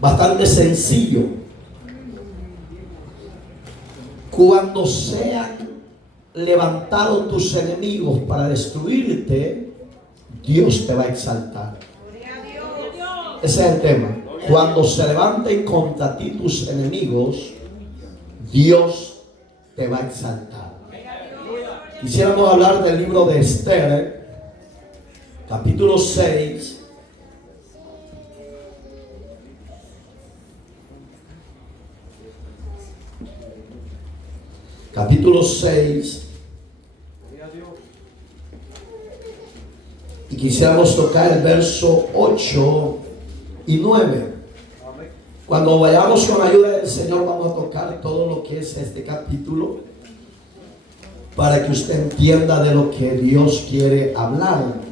bastante sencillo. Cuando sean levantados tus enemigos para destruirte, Dios te va a exaltar. Ese es el tema. Cuando se levanten contra ti tus enemigos, Dios te va a exaltar. Quisiéramos hablar del libro de Esther, capítulo 6. Capítulo 6. Y quisiéramos tocar el verso 8 y 9. Cuando vayamos con ayuda del Señor, vamos a tocar todo lo que es este capítulo, para que usted entienda de lo que Dios quiere hablarnos.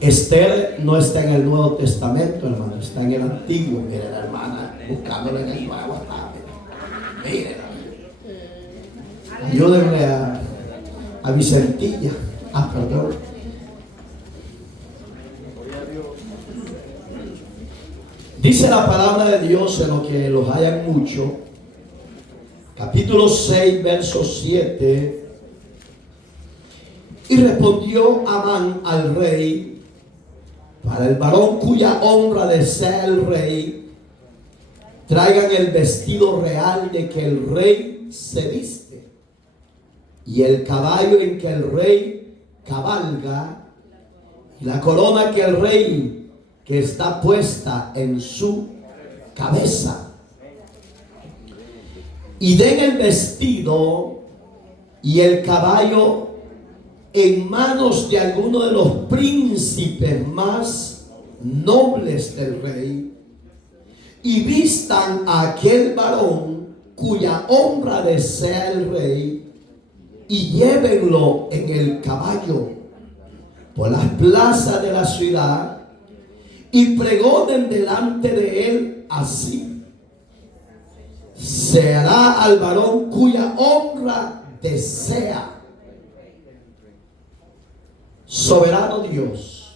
Esther no está en el Nuevo Testamento, hermano, está en el Antiguo. Mire la hermana buscándolo en el Nuevo. Mire, ayúdenle a Vicentilla. Perdón. Dice la palabra de Dios en lo que los hayan mucho, capítulo 6, verso 7. Y respondió Amán al rey: para el varón cuya honra desea el rey, traigan el vestido real de que el rey se viste, y el caballo en que el rey cabalga, y la corona que el rey que está puesta en su cabeza. Y den el vestido y el caballo en manos de alguno de los príncipes más nobles del rey, y vistan a aquel varón cuya honra desea el rey, y llévenlo en el caballo por las plazas de la ciudad, y pregonen delante de él así: se hará al varón cuya honra desea. Soberano Dios,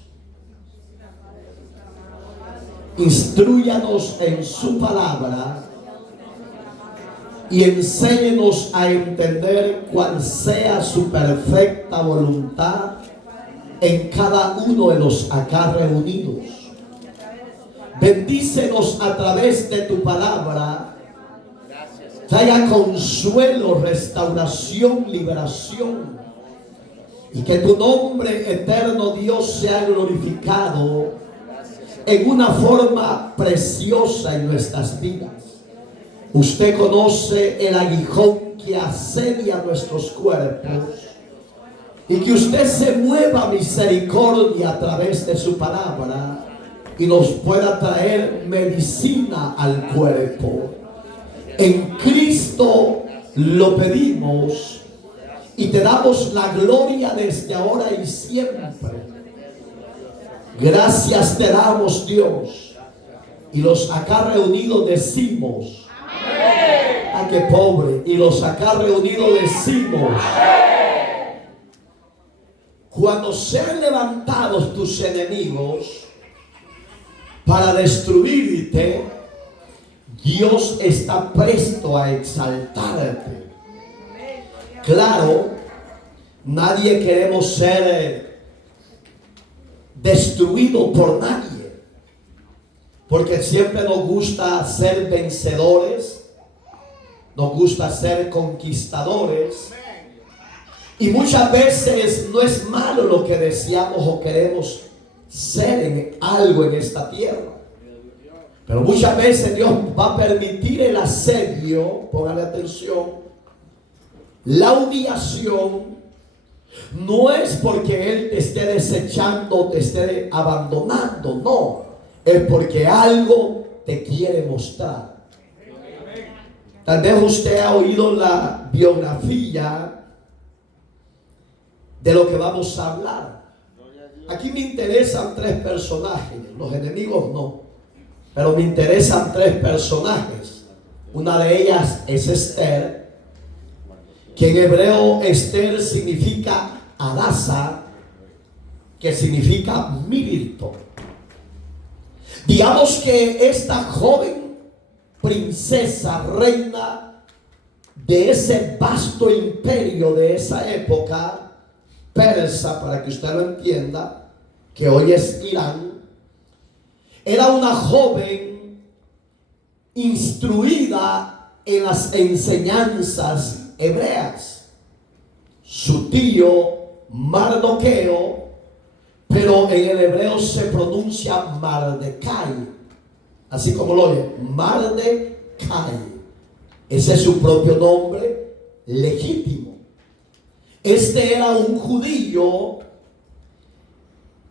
instrúyanos en su palabra y enséñenos a entender cuál sea su perfecta voluntad en cada uno de los acá reunidos. Bendícenos a través de tu palabra. Traiga consuelo, restauración, liberación, y que tu nombre eterno, Dios, sea glorificado en una forma preciosa en nuestras vidas. Usted conoce el aguijón que asedia nuestros cuerpos, y que usted se mueva misericordia a través de su palabra y nos pueda traer medicina al cuerpo. En Cristo lo pedimos y te damos la gloria desde ahora y siempre. Gracias te damos, Dios. Y los acá reunidos decimos: ¡ah, qué pobre! Y los acá reunidos decimos: cuando sean levantados tus enemigos para destruirte, Dios está presto a exaltarte. Claro, nadie queremos ser destruido por nadie, porque siempre nos gusta ser vencedores, nos gusta ser conquistadores, y muchas veces no es malo lo que deseamos o queremos ser en algo en esta tierra. Pero muchas veces Dios va a permitir el asedio, póngale atención, la humillación. No es porque Él te esté desechando, te esté abandonando, no. Es porque algo te quiere mostrar. Tal vez usted ha oído la biografía de lo que vamos a hablar. Aquí me interesan tres personajes, los enemigos no, pero me interesan tres personajes. Una de ellas es Esther, que en hebreo Esther significa Adasa, que significa mi virtud. Digamos que esta joven princesa, reina de ese vasto imperio de esa época, persa, para que usted lo entienda, que hoy es Irán, era una joven instruida en las enseñanzas hebreas. Su tío Mardoqueo, pero en el hebreo se pronuncia Mardecai, así como lo oye, Mardecai. Ese es su propio nombre legítimo. Este era un judío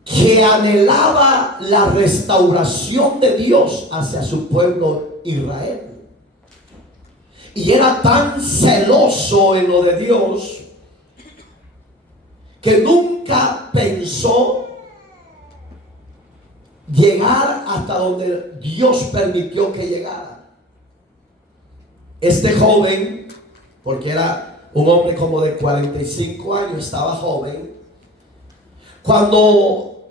que anhelaba la restauración de Dios hacia su pueblo Israel. Y era tan celoso en lo de Dios que nunca pensó llegar hasta donde Dios permitió que llegara. Este joven, porque era un hombre como de 45 años, estaba joven, cuando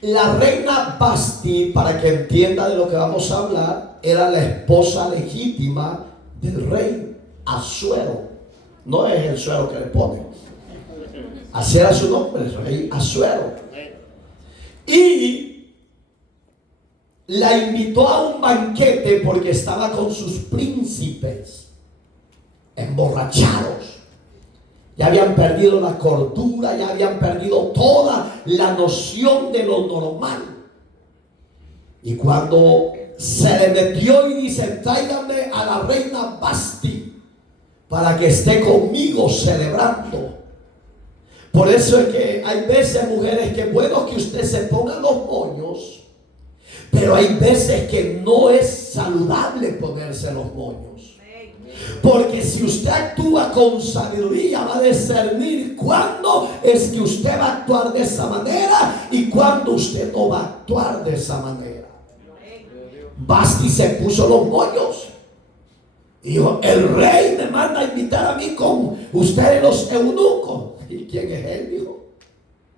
la reina Vasti, para que entienda de lo que vamos a hablar, era la esposa legítima del rey Asuero. No es el suero que le ponen. Así era su nombre, el rey Asuero. Y la invitó a un banquete porque estaba con sus príncipes emborrachados. Ya habían perdido la cordura, ya habían perdido toda la noción de lo normal. Y cuando se le metió y dice: tráiganme a la reina Vasti para que esté conmigo celebrando. Por eso es que hay veces, mujeres, que es bueno que usted se ponga los moños, pero hay veces que no es saludable ponerse los moños. Porque si usted actúa con sabiduría, va a discernir cuándo es que usted va a actuar de esa manera y cuándo usted no va a actuar de esa manera. Vasti se puso los moños. Dijo: el rey me manda a invitar a mí con ustedes los eunucos. ¿Y quién es él? Dijo: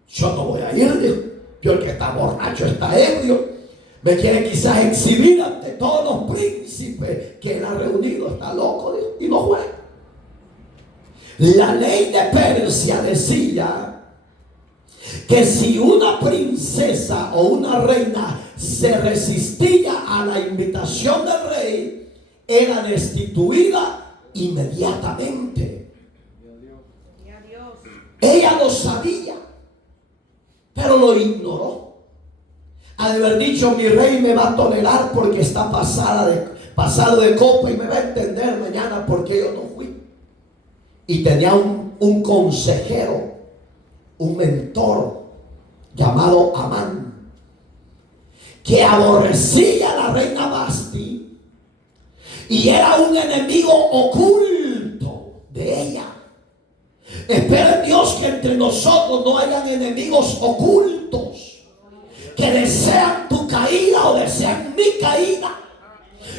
yo no voy a ir. Dijo: yo, el que está borracho, está ebrio, me quiere quizás exhibir ante todos los príncipes que él ha reunido. Está loco. Dijo, y no fue. La ley de Persia decía que si una princesa o una reina se resistía a la invitación del rey, era destituida inmediatamente. Ella lo sabía, pero lo ignoró. Al haber dicho: mi rey me va a tolerar porque está pasado de copa y me va a entender mañana porque yo no fui. Y tenía un consejero, un mentor llamado Amán, que aborrecía a la reina Vasti y era un enemigo oculto de ella. Espera Dios que entre nosotros no hayan enemigos ocultos que desean tu caída o desean mi caída,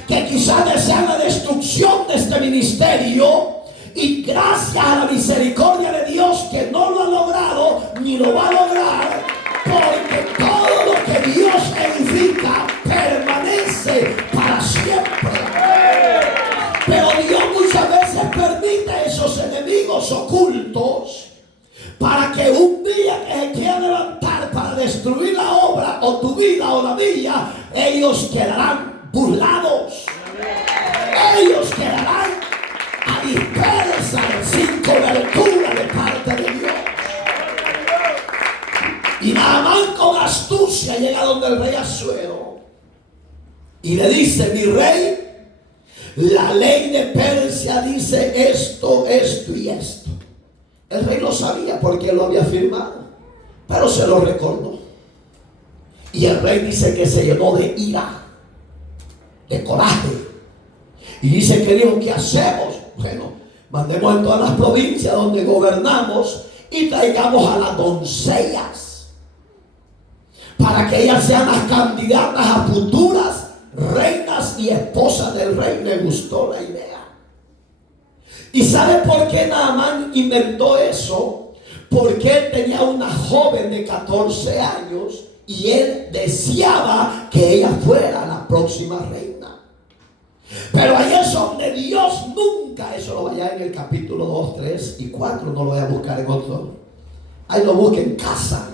que quizás desean la destrucción de este ministerio, y gracias a la misericordia de Dios que no lo ha logrado ni lo va a lograr, porque todo lo que Dios edifica permanece para siempre. Pero Dios muchas veces permite esos enemigos ocultos para que un día que se quieran levantar para destruir la obra o tu vida o la mía, ellos quedarán burlados. Ellos quedarán a dispersa, sin cobertura de parte de Dios. Y Naamán con astucia llega donde el rey Asuero y le dice: mi rey, la ley de Persia dice esto, esto y esto. El rey lo sabía porque lo había firmado, pero se lo recordó. Y el rey dice que se llenó de ira, de coraje, y dice que dijo: ¿qué hacemos? Bueno, mandemos en todas las provincias donde gobernamos y traigamos a las doncellas para que ellas sean las candidatas a futuras reinas y esposas del rey. Le gustó la idea. ¿Y sabe por qué Naamán inventó eso? Porque él tenía una joven de 14 años y él deseaba que ella fuera la próxima reina. Pero ahí es donde Dios nunca, eso lo vaya en el capítulo 2, 3 y 4, no lo voy a buscar en otro. Ahí lo busque en casa.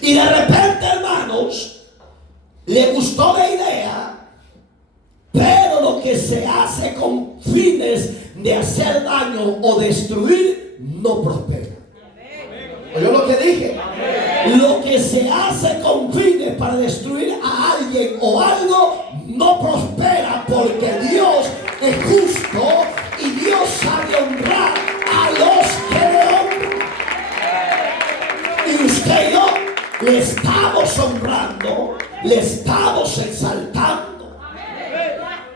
Y de repente, hermanos, le gustó la idea, pero lo que se hace con fines de hacer daño o destruir no prospera. ¿Oyó lo que dije? Lo que se hace con fines para destruir a alguien o algo no prospera, porque Dios es justo y Dios sabe honrar a los que le honran. Y usted y yo le estamos honrando, le estamos exaltando.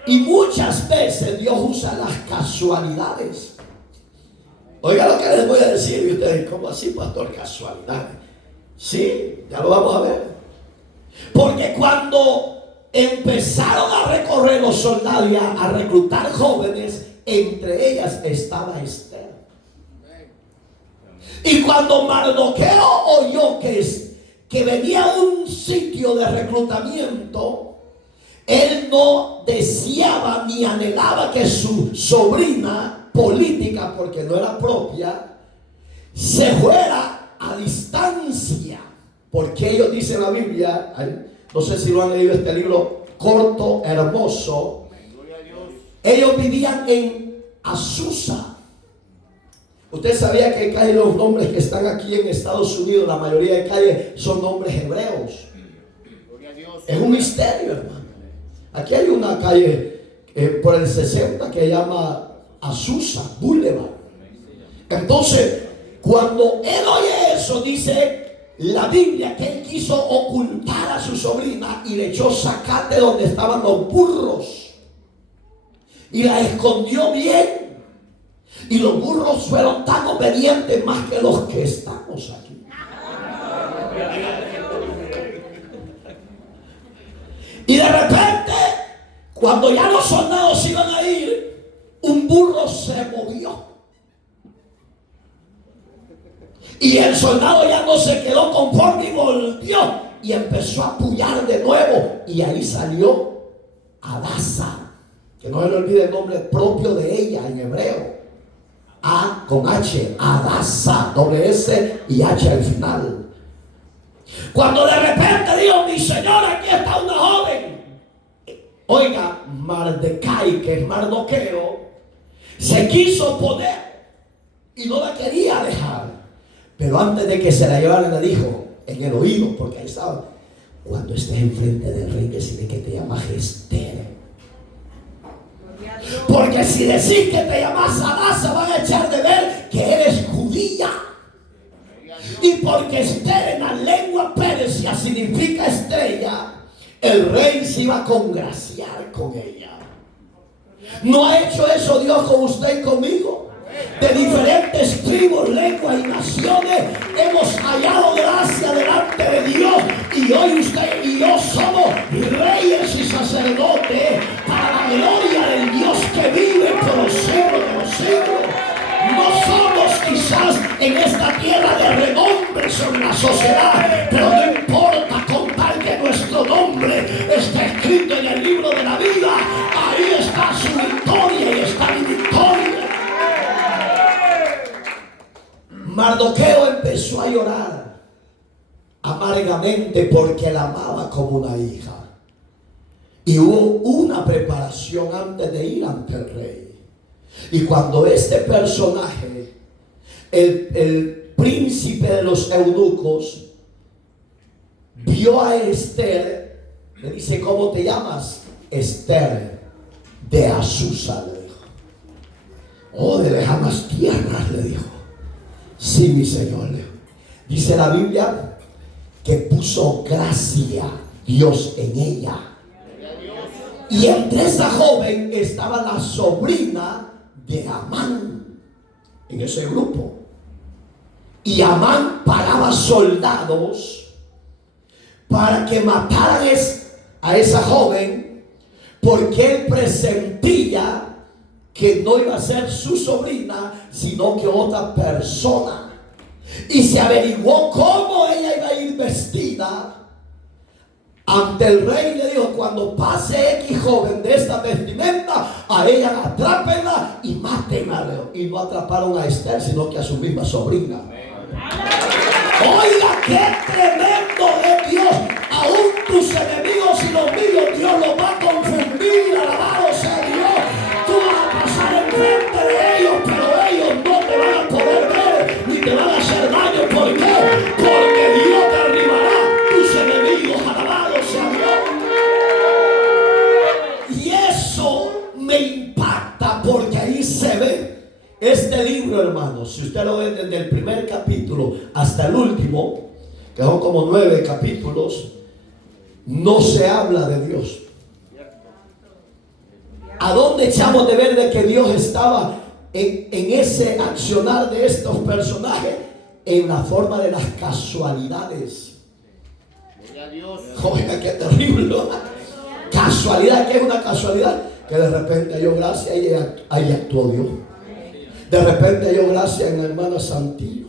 Y muchas veces Dios usa las casualidades. Oiga lo que les voy a decir, y ustedes, ¿cómo así, pastor? Casualidades. Sí, ya lo vamos a ver. Porque cuando empezaron a recorrer los soldados y a reclutar jóvenes, entre ellas estaba Esther. Y cuando Mardoqueo oyó que venía a un sitio de reclutamiento, él no deseaba ni anhelaba que su sobrina política, porque no era propia, se fuera a distancia, porque ellos dicen en la Biblia, no sé si lo han leído, este libro corto, hermoso, ellos vivían en Azusa. Usted sabía que casi los nombres que están aquí en Estados Unidos, la mayoría de calles son nombres hebreos. Es un misterio, hermano. Aquí hay una calle por el 60 que se llama Azusa Boulevard. Entonces, cuando él oye eso, dice la Biblia que él quiso ocultar a su sobrina y le echó zacate donde estaban los burros y la escondió bien. Y los burros fueron tan obedientes más que los que estamos aquí. Y de repente, cuando ya los soldados iban a ir, un burro se movió. Y el soldado ya no se quedó conforme y volvió. Y empezó a pullar de nuevo. Y ahí salió Adasa. Que no se le olvide el nombre propio de ella en hebreo. A con H, Adasa, doble S y H al final. Cuando de repente dijo: mi señor, aquí está una joven. Oiga, Mardecai, que es Mardoqueo, se quiso poner y no la quería dejar. Pero antes de que se la llevara, le dijo en el oído, porque ahí estaba: cuando estés enfrente del rey, decide que te llamas Esther. Porque si decís que te llamas Adasa, van a echar de ver que eres judía. Y porque Esther en la lengua persia significa estrella, el rey se iba a congraciar con ella. ¿No ha hecho eso Dios con usted y conmigo? De diferentes tribus, lenguas y naciones hemos hallado gracia delante de Dios, y hoy usted y yo somos reyes y sacerdotes para la gloria del Dios que vive por los siglos de los siglos. No somos quizás en esta tierra de renombre sobre la sociedad, pero no importa, con tal que nuestro nombre esté escrito en el libro de la vida, ahí está su victoria y está mi victoria. Mardoqueo empezó a llorar amargamente porque la amaba como una hija. Y hubo una preparación antes de ir ante el rey. Y cuando este personaje, el príncipe de los eunucos, vio a Esther, le dice: ¿cómo te llamas? Esther de Azusa, le dijo. Oh, de lejanas tierras, le dijo. Sí, mi señor. Dice la Biblia que puso gracia Dios en ella. Y entre esa joven estaba la sobrina de Amán en ese grupo. Y Amán pagaba soldados para que mataran a esa joven, porque él presentía que no iba a ser su sobrina, sino que otra persona. Y se averiguó cómo ella iba a ir vestida, ante el rey le dijo: cuando pase X joven de esta vestimenta, a ella atrápenla y mátenla. Y no atraparon a Esther, sino que a su misma sobrina. Oiga, qué tremendo es Dios. Aún tus enemigos y los míos, Dios los va a confundir. Alabado sea Dios. Tú vas a pasar enfrente de ellos, pero ellos no te van a poder ver ni te van a hacer daño. ¿Por qué? Porque Dios derribará tus enemigos. Alabado sea Dios. Y eso me impacta, porque ahí se ve. Este libro, hermanos, si usted lo ve desde el primer capítulo hasta el último, que son como 9 capítulos, no se habla de Dios. ¿A dónde echamos de ver de que Dios estaba en ese accionar de estos personajes? En la forma de las casualidades. Oiga, qué terrible. Casualidad. ¿Qué es una casualidad? Que de repente halló gracia y ahí actuó Dios. De repente halló gracia en la hermana Santillo.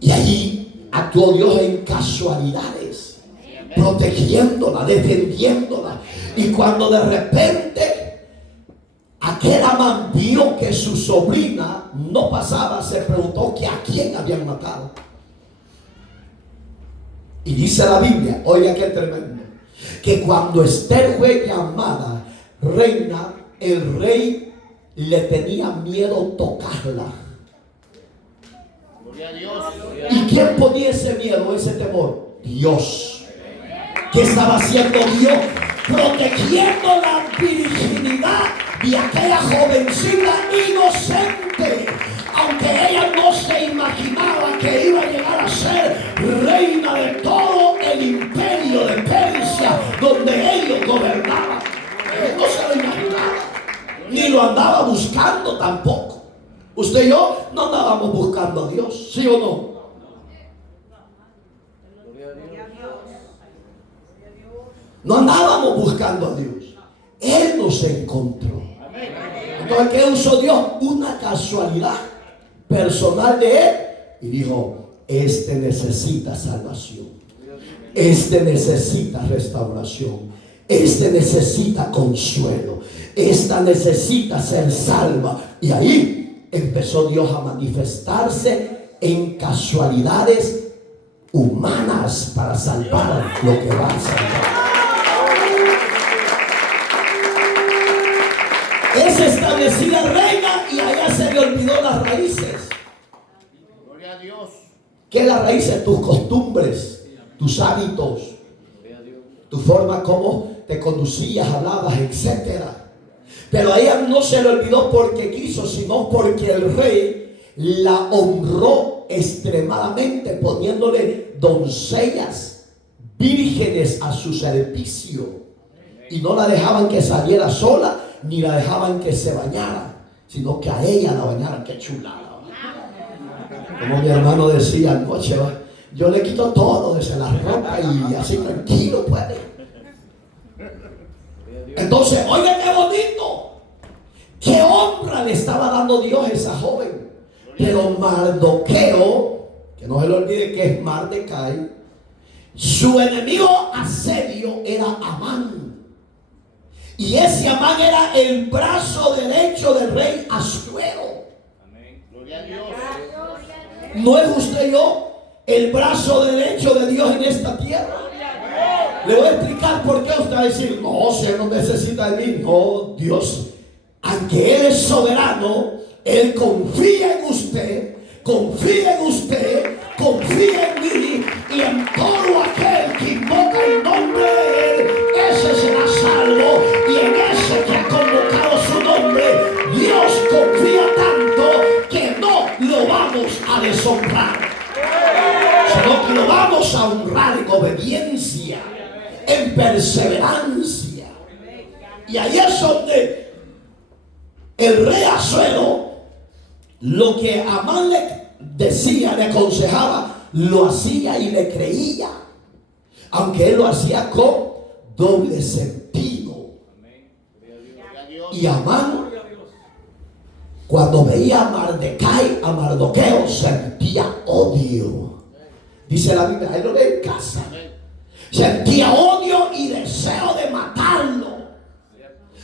Y allí actuó Dios en casualidades, protegiéndola, defendiéndola. Y cuando de repente aquel Amán vio que su sobrina no pasaba, se preguntó que a quién habían matado. Y dice la Biblia, oiga qué tremendo, que cuando Esther fue llamada reina, el rey le tenía miedo tocarla. Gloria a Dios. ¿Y quién ponía ese miedo, ese temor? Dios. ¿Qué estaba haciendo Dios? Protegiendo la virginidad de aquella jovencita inocente. Aunque ella no se imaginaba que iba a llegar a ser reina de todo el imperio de Persia, donde ellos gobernaban. Él no se lo imaginaba. Ni lo andaba buscando tampoco. Usted y yo no andábamos buscando a Dios, ¿sí o no? No andábamos buscando a Dios. Él nos encontró. Entonces, ¿qué usó Dios? Una casualidad personal de él. Y dijo: este necesita salvación. Este necesita restauración. Este necesita consuelo. Esta necesita ser salva. Y ahí empezó Dios a manifestarse en casualidades humanas para salvar lo que va a salvar. Es establecida reina y allá se le olvidó las raíces. Gloria a Dios. ¿Qué es las raíces? Tus costumbres, tus hábitos, tu forma como te conducías, hablabas, etcétera. Pero a ella no se le olvidó porque quiso, sino porque el rey la honró extremadamente, poniéndole doncellas vírgenes a su servicio. Y no la dejaban que saliera sola, ni la dejaban que se bañara, sino que a ella la bañaran. Qué chulada. Como mi hermano decía anoche, yo le quito todo desde la ropa y así tranquilo puede. Entonces, oiga qué bonito, qué honra le estaba dando Dios a esa joven. Pero Mardoqueo, que no se le olvide que es Mardecai, su enemigo asedio era Amán. Y ese Amán era el brazo derecho del rey Asuero. Gloria a Dios. ¿No es usted y yo el brazo derecho de Dios en esta tierra? Le voy a explicar por qué usted va a decir: no, si Él no necesita de mí. No, Dios, aunque Él es soberano, Él confía en usted, confía en usted, confía en mí, y en todo aquel que invoca el nombre de Él, ese será salvo. Y en ese que ha convocado su nombre, Dios confía tanto que no lo vamos a deshonrar, sino que lo vamos a honrar en obediencia, en perseverancia. Y ahí es donde el rey Asuero, lo que Amán le decía, le aconsejaba, lo hacía y le creía, aunque él lo hacía con doble sentido. Y Amán, cuando veía a Mardoqueo, sentía odio. Dice la Biblia, ahí lo lee en casa. Sentía odio y deseo de matarlo.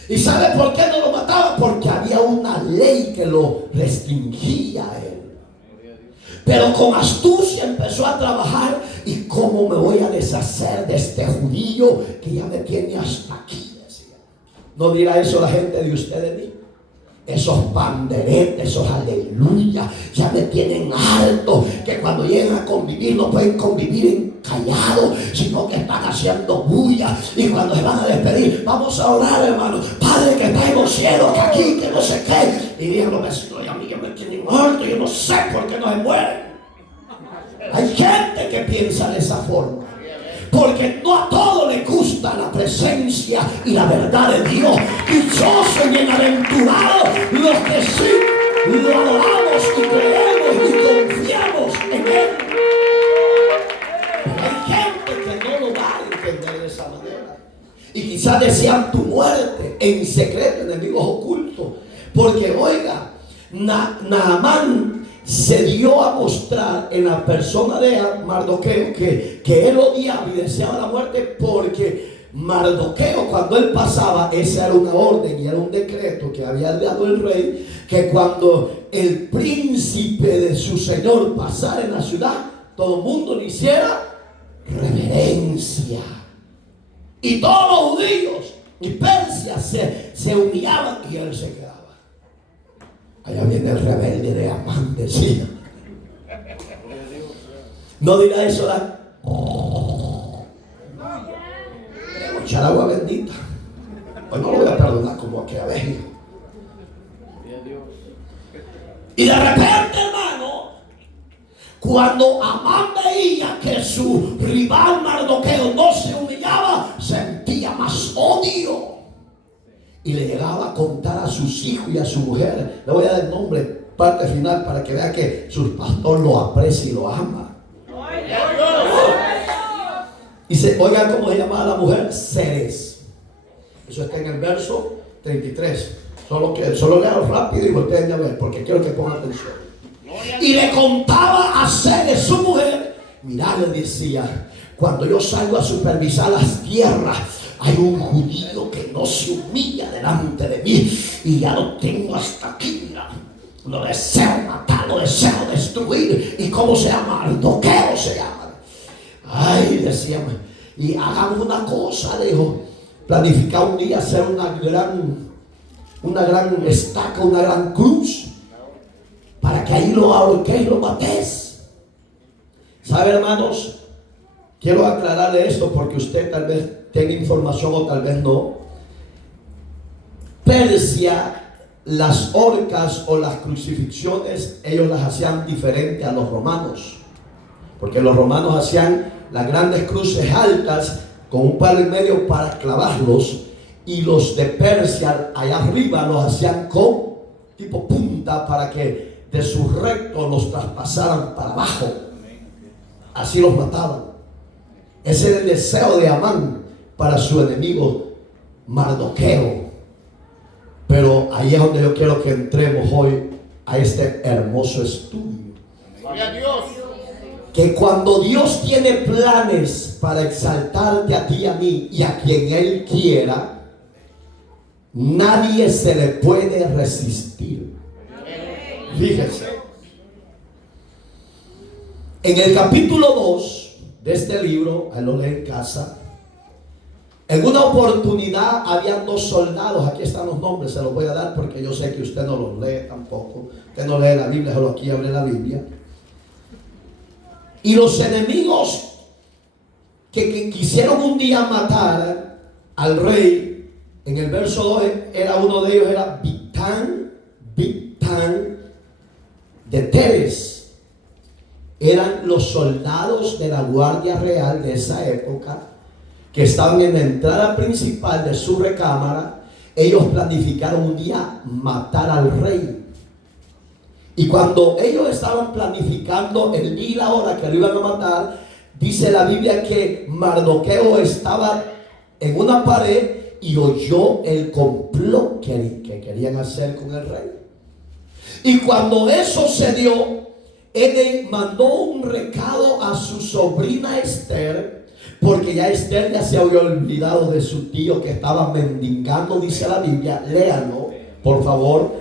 ¿Y sabe por qué no lo mataba? Porque había una ley que lo restringía a él. Pero con astucia empezó a trabajar. ¿Y cómo me voy a deshacer de este judío que ya me tiene hasta aquí? Decía. ¿No dirá eso la gente de usted de mí? Esos panderetes, esos aleluya, ya me tienen harto, que cuando llegan a convivir no pueden convivir en callado, sino que están haciendo bulla. Y cuando se van a despedir, vamos a orar, hermano. Padre que está en los cielos, que aquí, que no sé qué. Y digan los vecinos, y a mí ya me tienen harto, yo no sé por qué no se mueren. Hay gente que piensa de esa forma. Porque no a todo le gusta la presencia y la verdad de Dios. Dichosos y bienaventurados los que sí lo adoramos y creemos y confiamos en Él. Pero hay gente que no lo va a entender de esa manera. Y quizás desean tu muerte en secreto, enemigos ocultos. Porque oiga, Naamán se dio a mostrar en la persona de Mardoqueo que él odiaba y deseaba la muerte, porque Mardoqueo, cuando él pasaba, esa era una orden y era un decreto que había dado el rey, que cuando el príncipe de su señor pasara en la ciudad, todo el mundo le hiciera reverencia. Y todos los judíos y Persia se humillaban y él se quedaba. Allá viene el rebelde de Amán, decía. No dirá eso, ¿verdad? Debo echar agua bendita. Pues no lo voy a perdonar como aquella vez. Y de repente, hermano, cuando Amán veía que su rival Mardoqueo no se humillaba, sentía más odio. Y le llegaba a contar a sus hijos y a su mujer. Le voy a dar el nombre, parte final, para que vea que su pastor lo aprecia y lo ama. Y oigan cómo se llamaba la mujer: Ceres. Eso está en el verso 33. Solo leo rápido y volteen a ver, porque quiero que pongan atención. Y le contaba a Ceres, su mujer. Mirá, le decía, cuando yo salgo a supervisar las tierras, hay un judío que no se humilla delante de mí y ya lo tengo hasta aquí. Lo deseo matar, lo deseo destruir. ¿Y cómo se llama? Mardoqueo se llama. Ay, decía, y hagamos una cosa, dijo, planificar un día hacer una gran estaca, una gran cruz, para que ahí lo ahorques y lo mates. ¿Sabe, hermanos? Quiero aclararle esto porque usted tal vez tenga información o tal vez no. Persia, las horcas o las crucifixiones, ellos las hacían diferente a los romanos. Porque los romanos hacían las grandes cruces altas con un palo en medio para clavarlos. Y los de Persia, allá arriba, los hacían con tipo punta para que de sus rectos los traspasaran para abajo. Así los mataban. Ese era el deseo de Amán para su enemigo Mardoqueo. Pero ahí es donde yo quiero que entremos hoy a este hermoso estudio. Gloria a Dios. Que cuando Dios tiene planes para exaltarte a ti y a mí y a quien Él quiera, nadie se le puede resistir. Fíjense. En el capítulo 2 de este libro, ahí lo lee en casa. En una oportunidad habían dos soldados. Aquí están los nombres, se los voy a dar porque yo sé que usted no los lee tampoco. Usted no lee la Biblia, solo aquí abre la Biblia. Y los enemigos que quisieron un día matar al rey, en el verso 2 era uno de ellos, era Bigtán de Teres. Eran los soldados de la guardia real de esa época que estaban en la entrada principal de su recámara. Ellos planificaron un día matar al rey. Y cuando ellos estaban planificando el día y la hora que lo iban a matar, dice la Biblia que Mardoqueo estaba en una pared y oyó el complot que querían hacer con el rey. Y cuando eso se dio, él mandó un recado a su sobrina Esther, porque ya Esther ya se había olvidado de su tío que estaba mendigando, dice la Biblia. Léanlo, por favor.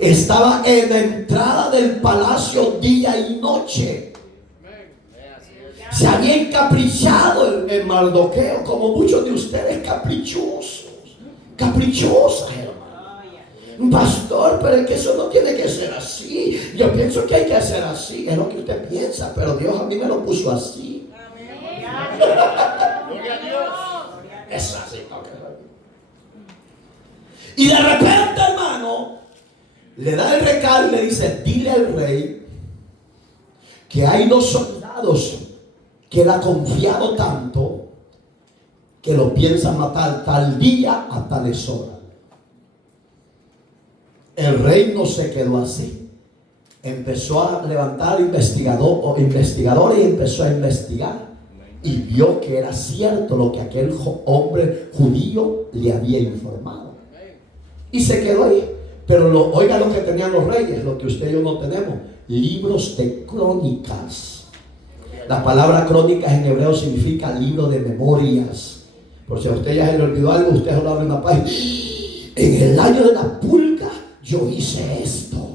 Estaba en la entrada del palacio día y noche. Se había encaprichado el Mardoqueo, como muchos de ustedes, caprichosos, caprichosas, hermano. Pastor, pero es que eso no tiene que ser así. Yo pienso que hay que hacer así. Es lo que usted piensa, pero Dios a mí me lo puso así. Es así. Y de repente, hermano, le da el recado y le dice: dile al rey que hay 2 soldados que él ha confiado tanto que lo piensan matar tal día a tales horas. El rey no se quedó así. Empezó a levantar investigadores y empezó a investigar. Y vio que era cierto lo que aquel hombre judío le había informado. Y se quedó ahí. Pero oiga lo que tenían los reyes, lo que usted y yo no tenemos: libros de crónicas. La palabra crónicas en hebreo significa libro de memorias. Por si a usted ya se le olvidó algo, usted lo abre una página. En el año de la pulga yo hice esto.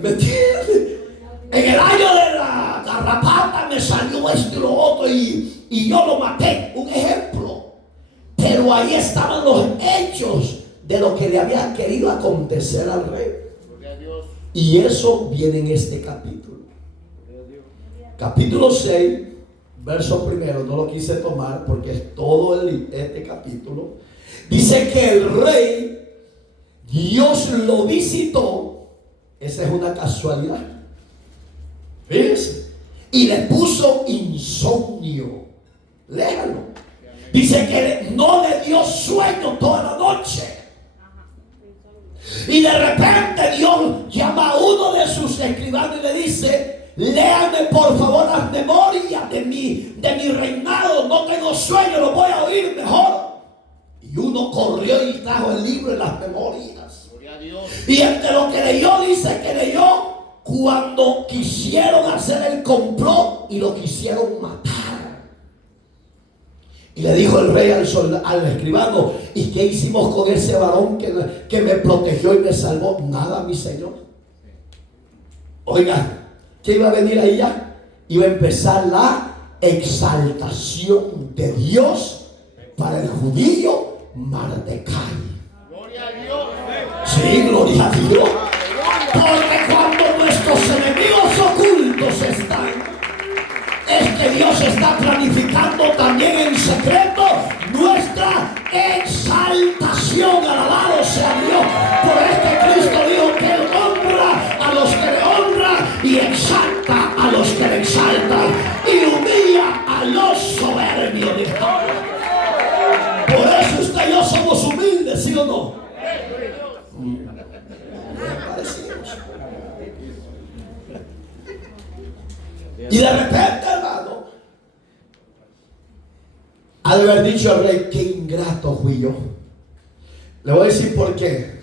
¿Me entiende? En el año de la garrapata me salió esto y lo otro y yo lo maté. Un ejemplo. Pero ahí estaban los hechos de lo que le había querido acontecer al rey. Y eso viene en este capítulo. Capítulo 6, verso primero. No lo quise tomar porque es todo este capítulo. Dice que el rey, Dios lo visitó. Esa es una casualidad. ¿Ves? Y le puso insomnio. Léalo. Dice que no le dio sueño toda la noche. Y de repente Dios llama a uno de sus escribanos y le dice: léame por favor las memorias de mi reinado. No tengo sueño, lo voy a oír mejor. Y uno corrió y trajo el libro de las memorias. Y entre lo que leyó, dice que leyó cuando quisieron hacer el complot y lo quisieron matar. Y le dijo el rey al escribano: ¿y qué hicimos con ese varón que me protegió y me salvó? Nada, mi señor. Oiga, ¿qué iba a venir ahí ya? Iba a empezar la exaltación de Dios para el judío Mardoqueo. Gloria a Dios. Sí, gloria a Dios. Porque cuando nuestros enemigos ocultos están, es que Dios está planificando también en secreto nuestra exaltación. Alabado sea Dios. Por este Cristo dijo que Él honra a los que le honran y exalta a los que le exaltan y humilla a los soberbios. Por eso usted y yo somos humildes, ¿sí o no? Y de repente, hermano, ha de haber dicho al rey: qué ingrato fui yo. Le voy a decir por qué.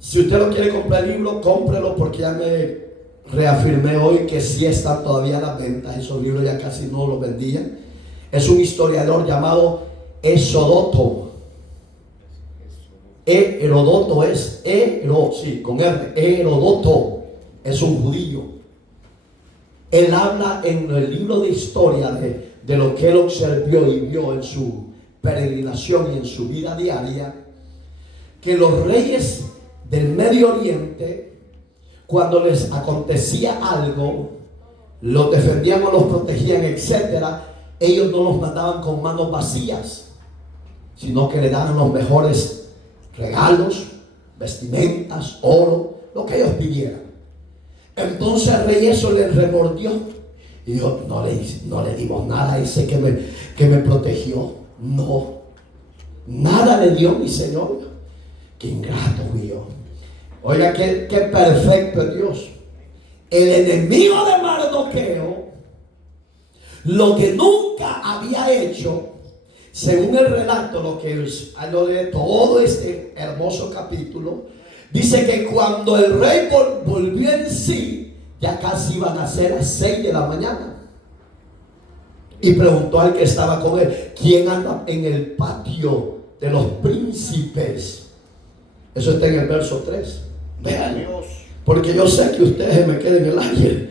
Si usted lo quiere comprar el libro, cómprelo, porque ya me reafirmé hoy que sí están todavía a la venta. Esos libros ya casi no los vendían. Es un historiador llamado Heródoto. Heródoto es con R. Heródoto es un judío. Él habla en el libro de historia de lo que él observó y vio en su peregrinación y en su vida diaria, que los reyes del Medio Oriente, cuando les acontecía algo, los defendían o los protegían, etcétera, ellos no los mandaban con manos vacías, sino que le daban los mejores regalos, vestimentas, oro, lo que ellos pidieran. Entonces el rey eso le remordió y dijo: no le dimos nada a ese que me protegió. No, nada le dio mi señor. Qué ingrato fui yo. Oiga, qué perfecto es Dios. El enemigo de Mardoqueo, lo que nunca había hecho, según el relato, lo de todo este hermoso capítulo, Dice que cuando el rey volvió en sí, ya casi iban a ser las 6 de la mañana. Y preguntó al que estaba con él: ¿quién anda en el patio de los príncipes? Eso está en el verso 3. Vean, porque yo sé que ustedes me queden en el aire.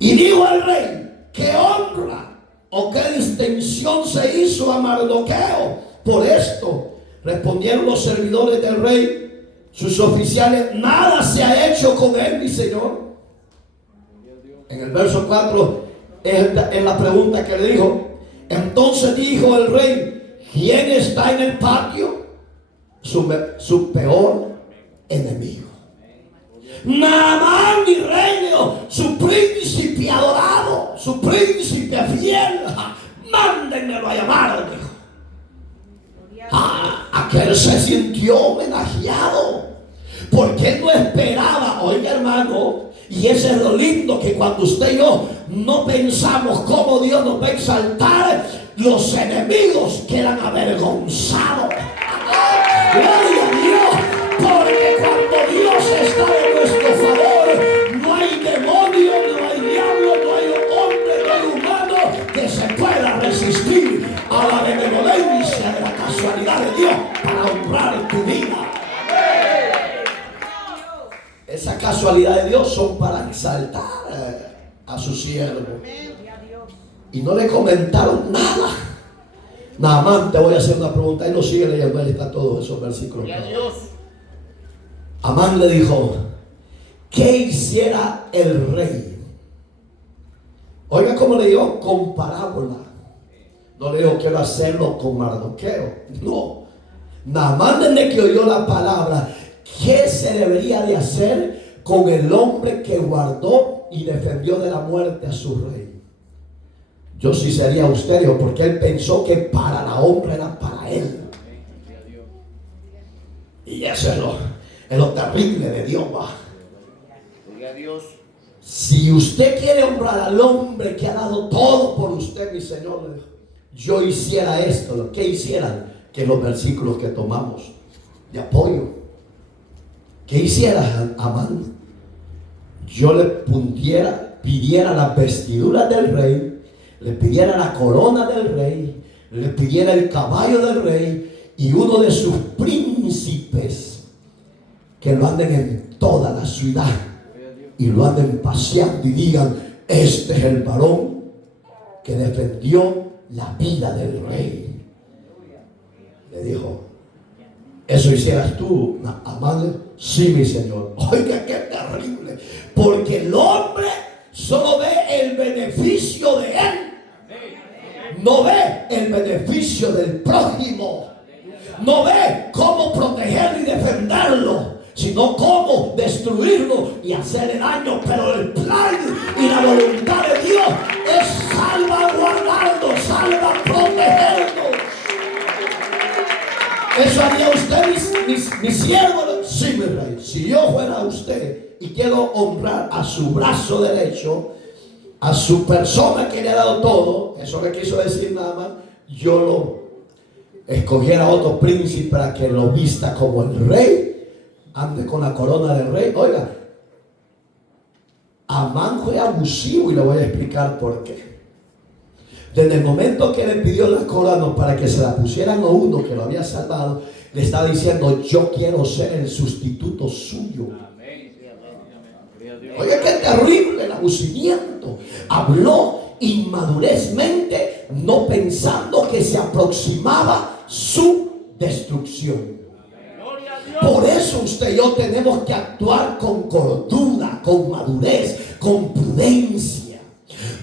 Y dijo al rey: ¿qué honra o qué distinción se hizo a Mardoqueo por esto? Respondieron los servidores del rey, sus oficiales: nada se ha hecho con él, mi señor. En el verso 4 es la pregunta que le dijo. Entonces dijo el rey: ¿quién está en el patio? Su peor enemigo. Naamán, mi rey, su príncipe adorado, su príncipe fiel. Mándenmelo a llamar, dijo. Aquel se sintió homenajeado, porque no esperaba. Oiga, hermano, y eso es lo lindo, que cuando usted y yo no pensamos cómo Dios nos va a exaltar, los enemigos quedan avergonzados. Gloria a Dios, porque cuando Dios está de nuestro favor, no hay demonio, no hay diablo, no hay hombre, no hay humano que se pueda resistir a la benevolencia de la casualidad de Dios para honrar tu vida. Esa casualidad de Dios son para exaltar a su siervo. Y no le comentaron nada. Naamán, te voy a hacer una pregunta. Ahí no sigue leyendo, ahí está todos esos versículos. Amán le dijo: ¿qué hiciera el rey? Oiga cómo le dijo, con parábola. No le dijo: quiero hacerlo con Mardoqueo. No. Naamán, desde que oyó la palabra, ¿qué se debería de hacer con el hombre que guardó y defendió de la muerte a su rey? Yo sí sería austero, porque él pensó que para la honra era para él. Y eso es lo terrible de Dios, va. Si usted quiere honrar al hombre que ha dado todo por usted, mi Señor, yo hiciera esto. Lo que hicieran, que los versículos que tomamos de apoyo, ¿qué hiciera Amán? Yo le pidiera las vestiduras del rey, le pidiera la corona del rey, le pidiera el caballo del rey y uno de sus príncipes, que lo anden en toda la ciudad y lo anden paseando y digan: este es el varón que defendió la vida del rey. Le dijo: ¿eso hicieras tú, Amán? Sí, mi señor. Oiga, qué terrible, porque el hombre solo ve el beneficio de él, no ve el beneficio del prójimo, no ve cómo protegerlo y defenderlo, sino cómo destruirlo y hacerle daño. Pero el plan y la voluntad de Dios es salvaguardarnos, protegernos. ¿Eso haría usted, mi siervo? Sí, mi rey. Si yo fuera usted y quiero honrar a su brazo derecho, a su persona que le ha dado todo, eso le quiso decir nada más, yo lo escogiera a otro príncipe para que lo vista como el rey, ande con la corona del rey. Oiga, Amán fue abusivo y le voy a explicar por qué. Desde el momento que le pidió la corona para que se la pusieran a uno que lo había salvado, le estaba diciendo: yo quiero ser el sustituto suyo. Oye, qué terrible el abusamiento. Habló inmadurezmente, no pensando que se aproximaba su destrucción. Por eso usted y yo tenemos que actuar con cordura, con madurez, con prudencia.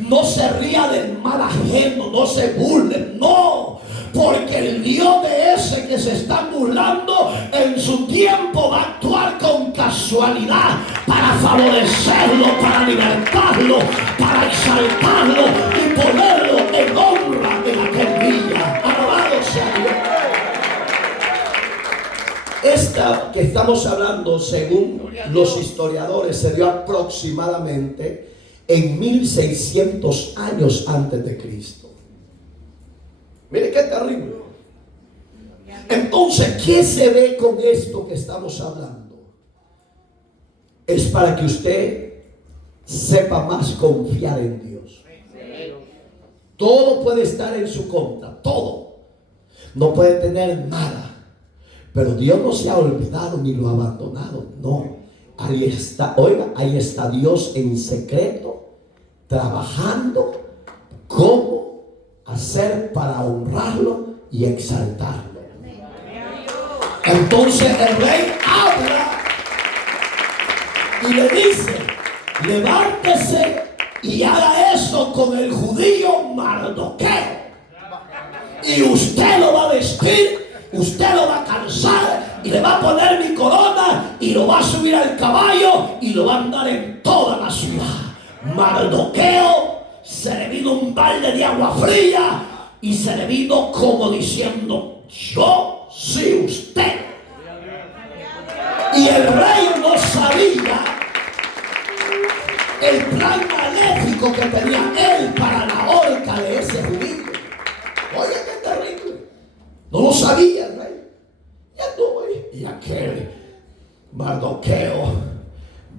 No se ría del mal ajeno, no se burle, no. Porque el Dios de ese que se está burlando en su tiempo va a actuar con casualidad para favorecerlo, para libertarlo, para exaltarlo y ponerlo en honra en aquel día. Alabado sea Dios. Esta que estamos hablando, según los historiadores, se dio aproximadamente en 1600 años antes de Cristo. Mire qué terrible. Entonces, ¿qué se ve con esto que estamos hablando? es para que usted sepa más confiar en Dios. Todo puede estar en su contra, todo. No puede tener nada. Pero Dios no se ha olvidado ni lo ha abandonado. No. Ahí está, oiga, ahí está Dios en secreto, trabajando cómo hacer para honrarlo y exaltarlo. Entonces el rey habla y le dice: levántese y haga eso con el judío Mardoqueo, y usted lo va a vestir, usted lo va a calzar y le va a poner mi corona y lo va a subir al caballo y lo va a andar en toda la ciudad. Mardoqueo se le vino un balde de agua fría y se le vino como diciendo: yo sí, usted. Y el rey no sabía el plan maléfico que tenía él para la horca de ese judío. Oye, qué terrible. No lo sabía el rey. Y aquel Mardoqueo,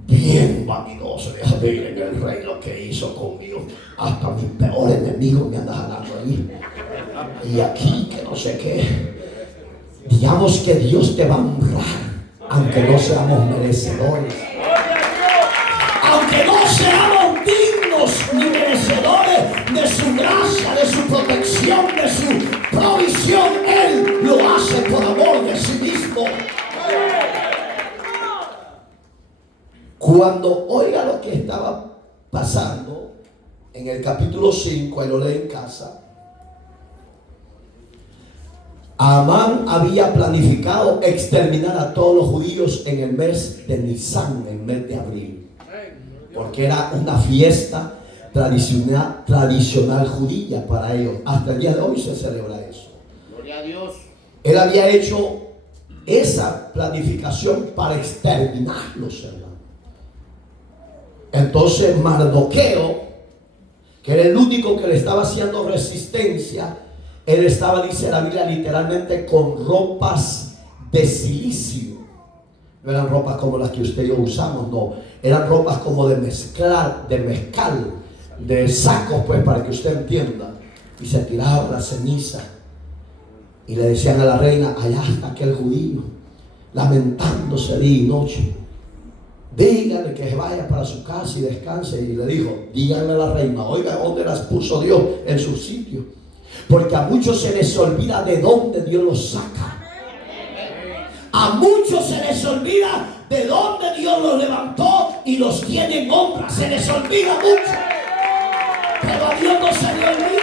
bien vanidoso, dijo: miren el rey lo que hizo conmigo. Hasta mi peor enemigo me anda jalando ahí. Y aquí que no sé qué. Digamos que Dios te va a honrar, aunque no seamos merecedores. Aunque no seamos dignos ni merecedores de su gracia, de su protección, de su provisión, Él lo hace por amor de sí mismo. Cuando oiga lo que estaba pasando en el capítulo 5, y lo lee en casa, Amán había planificado exterminar a todos los judíos en el mes de Nisan, el mes de abril, porque era una fiesta tradicional judía para ellos. Hasta el día de hoy se celebra eso. Gloria a Dios. Él había hecho esa planificación para exterminarlos, hermano. Entonces Mardoqueo, que era el único que le estaba haciendo resistencia, él estaba, dice la Biblia, literalmente con ropas de silicio. No eran ropas como las que usted y yo usamos, no. Eran ropas como de mezclar, de mezcal, de sacos, pues, para que usted entienda. Y se tiraba la ceniza. Y le decían a la reina: allá está aquel judío, lamentándose día y noche. Dígale que se vaya para su casa y descanse. Y le dijo: díganle a la reina, oiga, ¿dónde las puso Dios? En su sitio. Porque a muchos se les olvida de dónde Dios los saca. A muchos se les olvida de dónde Dios los levantó y los tiene en honra. Se les olvida mucho. Pero a Dios no se le olvida.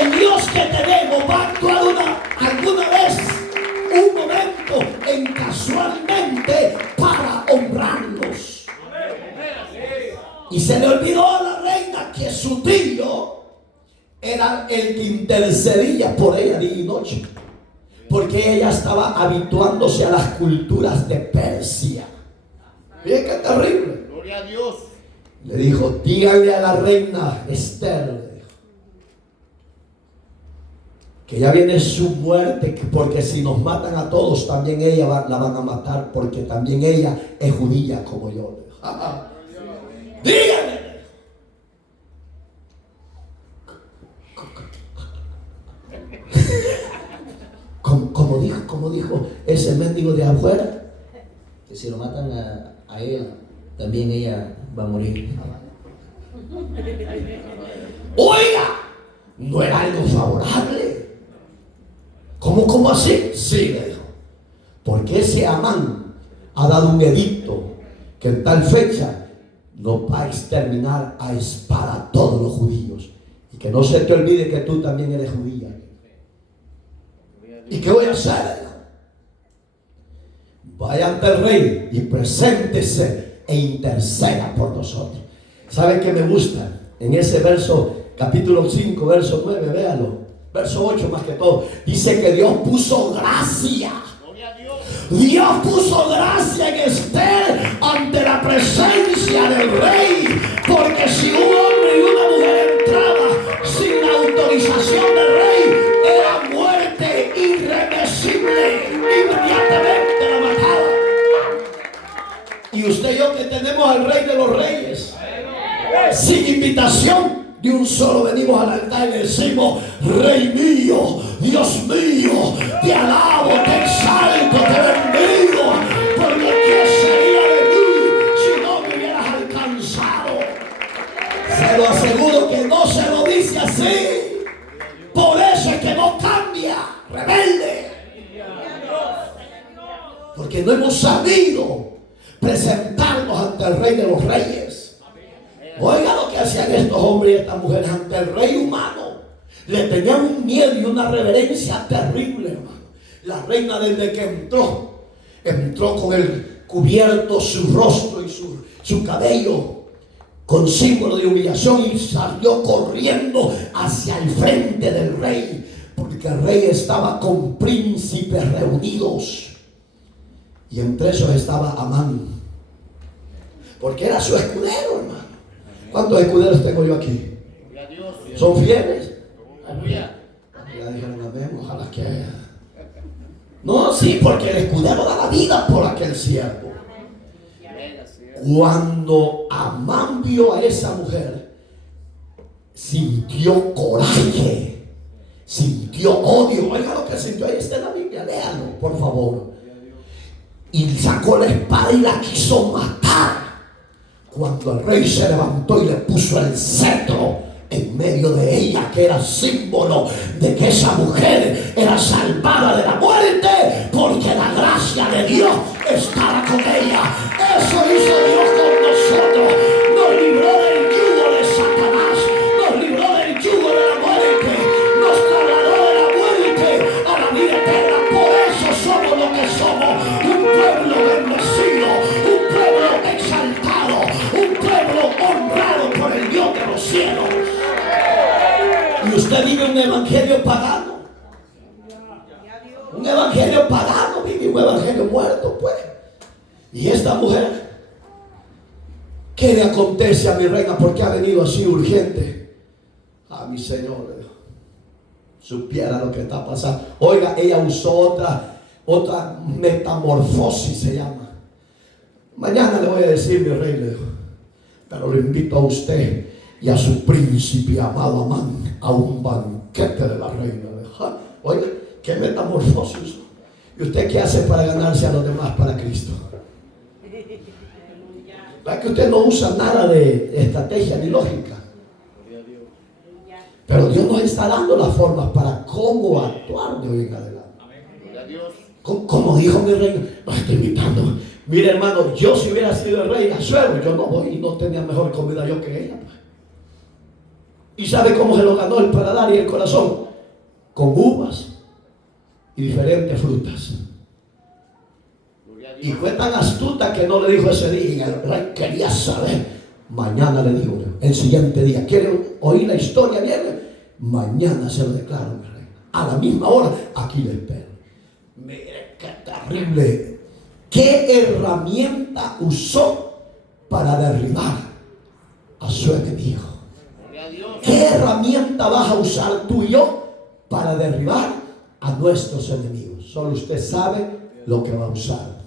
El Dios que tenemos va a actuar alguna vez, un momento, en casualmente para honrarnos. Y se le olvidó a la reina que su tío era el que intercedía por ella día y noche, porque ella estaba habituándose a las culturas de Persia. Miren qué terrible. Gloria a Dios. Le dijo: díganle a la reina Esther que ya viene su muerte, porque si nos matan a todos, también ella la van a matar, porque también ella es judía como yo. Díganle. Como dijo ese mendigo de afuera, que si lo matan a ella, también ella va a morir. oiga, no era algo favorable. ¿Cómo así? Sí, le dijo, porque ese Amán ha dado un edicto que en tal fecha no va a exterminar a espada a todos los judíos, y que no se te olvide que tú también eres judía. ¿Y qué voy a hacer? Vaya ante el rey y preséntese e interceda por nosotros. ¿Sabe qué me gusta? En ese verso, capítulo 5, verso 9, véalo. Verso 8 más que todo. Dice que Dios puso gracia. Dios puso gracia en Esther ante la presencia del rey. Porque si un hombre y una mujer entraba sin la autorización del rey, era muerte irreversible. Inmediatamente la mataban. Y de un solo venimos al altar y le decimos: Rey mío, Dios mío, te alabo, te exalto, te bendigo, porque ¿qué sería de mí si no me hubieras alcanzado? Se lo aseguro que no se lo dice así. Por eso es que no cambia, rebelde. Porque no hemos sabido presentarnos ante el Rey de los Reyes. Oiga lo que hacían estos hombres y estas mujeres ante el Rey humano. Le tenían un miedo y una reverencia terrible, hermano. La reina, desde que entró con el cubierto su rostro y su cabello con símbolo de humillación, y salió corriendo hacia el frente del rey, porque el rey estaba con príncipes reunidos, y entre esos estaba Amán, porque era su escudero, hermano. ¿Cuántos escuderos tengo yo aquí? ¿Son fieles? Ya dijeron amén, ojalá que haya. No, sí, porque el escudero da la vida por aquel siervo. Cuando Amán vio a esa mujer, sintió coraje, sintió odio. Oiga lo que sintió, ahí está en la Biblia, léalo, por favor. Y sacó la espada y la quiso matar. Cuando el rey se levantó y le puso el cetro en medio de ella, que era símbolo de que esa mujer era salvada de la muerte, porque la gracia de Dios estaba con ella. Eso hizo Dios con nosotros. Nos libró del yugo de Satanás, nos libró del yugo de la muerte, nos trasladó de la muerte a la vida eterna. Por eso somos lo que somos: un pueblo bendecido, un pueblo exaltado, un pueblo honrado por el Dios de los cielos. Y usted vive un evangelio pagano. Un evangelio pagano, vive un evangelio muerto, pues. Y esta mujer, ¿qué le acontece a mi reina? ¿Por qué ha venido así urgente? A mi Señor, supiera lo que está pasando. Oiga, ella usó otra metamorfosis, se llama. Mañana le voy a decir, mi rey, le dijo, pero lo invito a usted y a su príncipe amado Amán a un banquete de la reina. Oiga, qué metamorfosis. ¿Y usted qué hace para ganarse a los demás para Cristo? ¿Verdad que usted no usa nada de estrategia ni lógica? Pero Dios nos está dando las formas para cómo actuar de hoy en adelante. Como dijo mi rey, nos está invitando. Mire, hermano, yo si hubiera sido el rey Asuero, yo no voy y no tenía mejor comida yo que ella. ¿Y sabe cómo se lo ganó el paladar y el corazón? Con uvas y diferentes frutas. Y fue tan astuta que no le dijo ese día. Y el rey quería saber. Mañana le digo, el siguiente día. ¿Quiere oír la historia bien? Mañana se lo declaro, mi reina. A la misma hora, aquí le espero. Mire qué terrible. ¿Qué herramienta usó para derribar a su enemigo? ¿Qué herramienta vas a usar tú y yo para derribar a nuestros enemigos? Solo usted sabe lo que va a usar.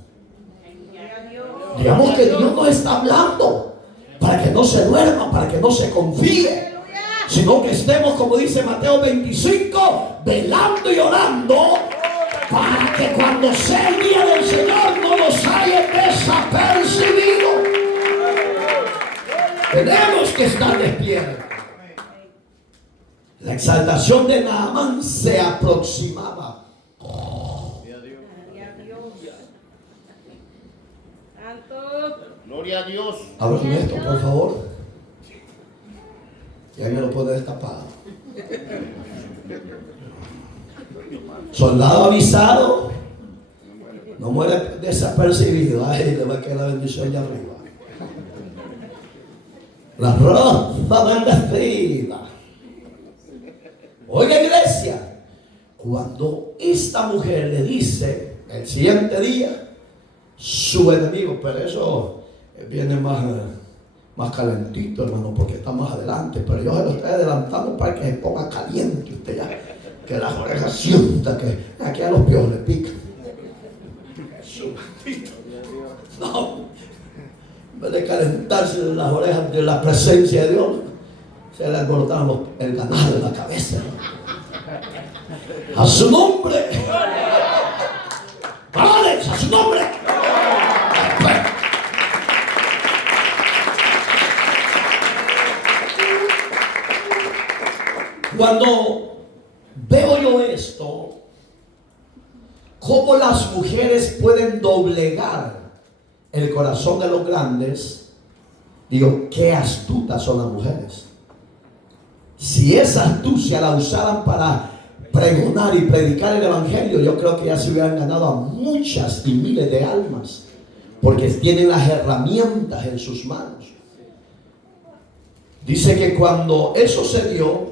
Digamos que Dios nos está hablando para que no se duerma, para que no se confíe, sino que estemos, como dice Mateo 25, velando y orando, para que cuando sea el día del Señor no nos haya desapercibido. Tenemos que estar despiertos. La exaltación de Naamán se aproximaba. Gloria a Dios. Ábrame esto, por favor. Y ahí me lo puede destapar. Soldado avisado no muere desapercibido. Ay, le va a quedar la bendición allá arriba. La rosa bendecida. Oiga, iglesia, cuando esta mujer le dice el siguiente día, su enemigo, pero eso viene más calentito, hermano, porque está más adelante, pero yo se lo estoy adelantando para que se ponga caliente usted ya, que las orejas sienta que aquí a los piojos le pican. No, en vez de calentarse de las orejas de la presencia de Dios, Se le alborotaron el ganado en la cabeza. A su nombre. Varales, a su nombre. Cuando veo yo esto, cómo las mujeres pueden doblegar el corazón de los grandes, digo, qué astutas son las mujeres. Si esa astucia la usaran para pregonar y predicar el evangelio, yo creo que ya se hubieran ganado a muchas y miles de almas, porque tienen las herramientas en sus manos. Dice que cuando eso se dio,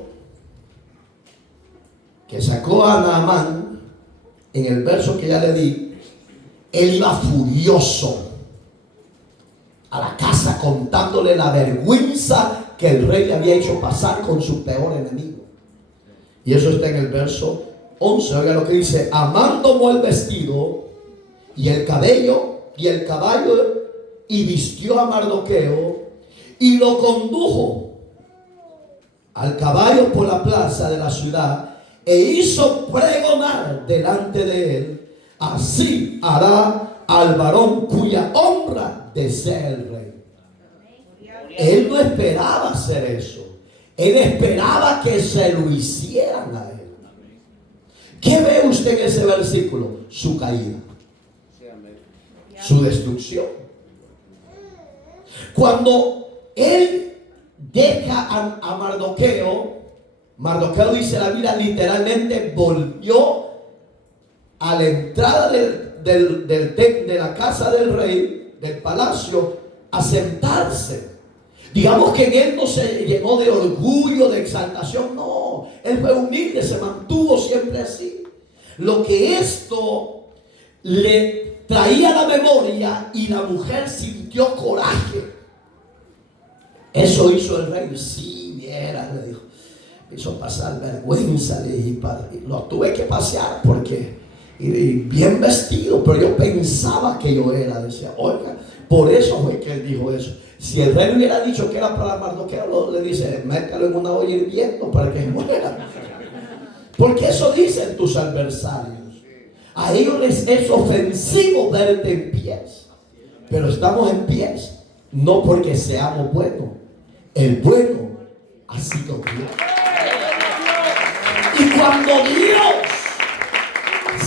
que sacó a Naamán, en el verso que ya le di, él iba furioso a la casa contándole la vergüenza que el rey le había hecho pasar con su peor enemigo. Y eso está en el verso 11. Oiga lo que dice: Amán tomó el vestido y el cabello y el caballo y vistió a Mardoqueo y lo condujo al caballo por la plaza de la ciudad e hizo pregonar delante de él: así hará al varón cuya honra desea el rey. Él no esperaba hacer eso. Él esperaba que se lo hicieran a él. ¿Qué ve usted en ese versículo? Su caída, su destrucción. Cuando él deja a Mardoqueo, Mardoqueo, dice la Biblia, literalmente volvió a la entrada de la casa del rey, del palacio, a sentarse. Digamos que en él no se llenó de orgullo, de exaltación, no. Él fue humilde, se mantuvo siempre así. Lo que esto le traía a la memoria, y la mujer sintió coraje. Eso hizo el rey. Sí, viera, le dijo. Me hizo pasar vergüenza, le dije, y lo tuve que pasear porque y bien vestido, pero yo pensaba que yo era. Decía, oiga, por eso fue que él dijo eso. Si el rey hubiera dicho que era para Mardoqueo, le dice, métalo en una olla hirviendo para que muera. Porque eso dicen tus adversarios. A ellos les es ofensivo verte en pies. Pero estamos en pies, no porque seamos buenos. El bueno ha sido Dios. Y cuando Dios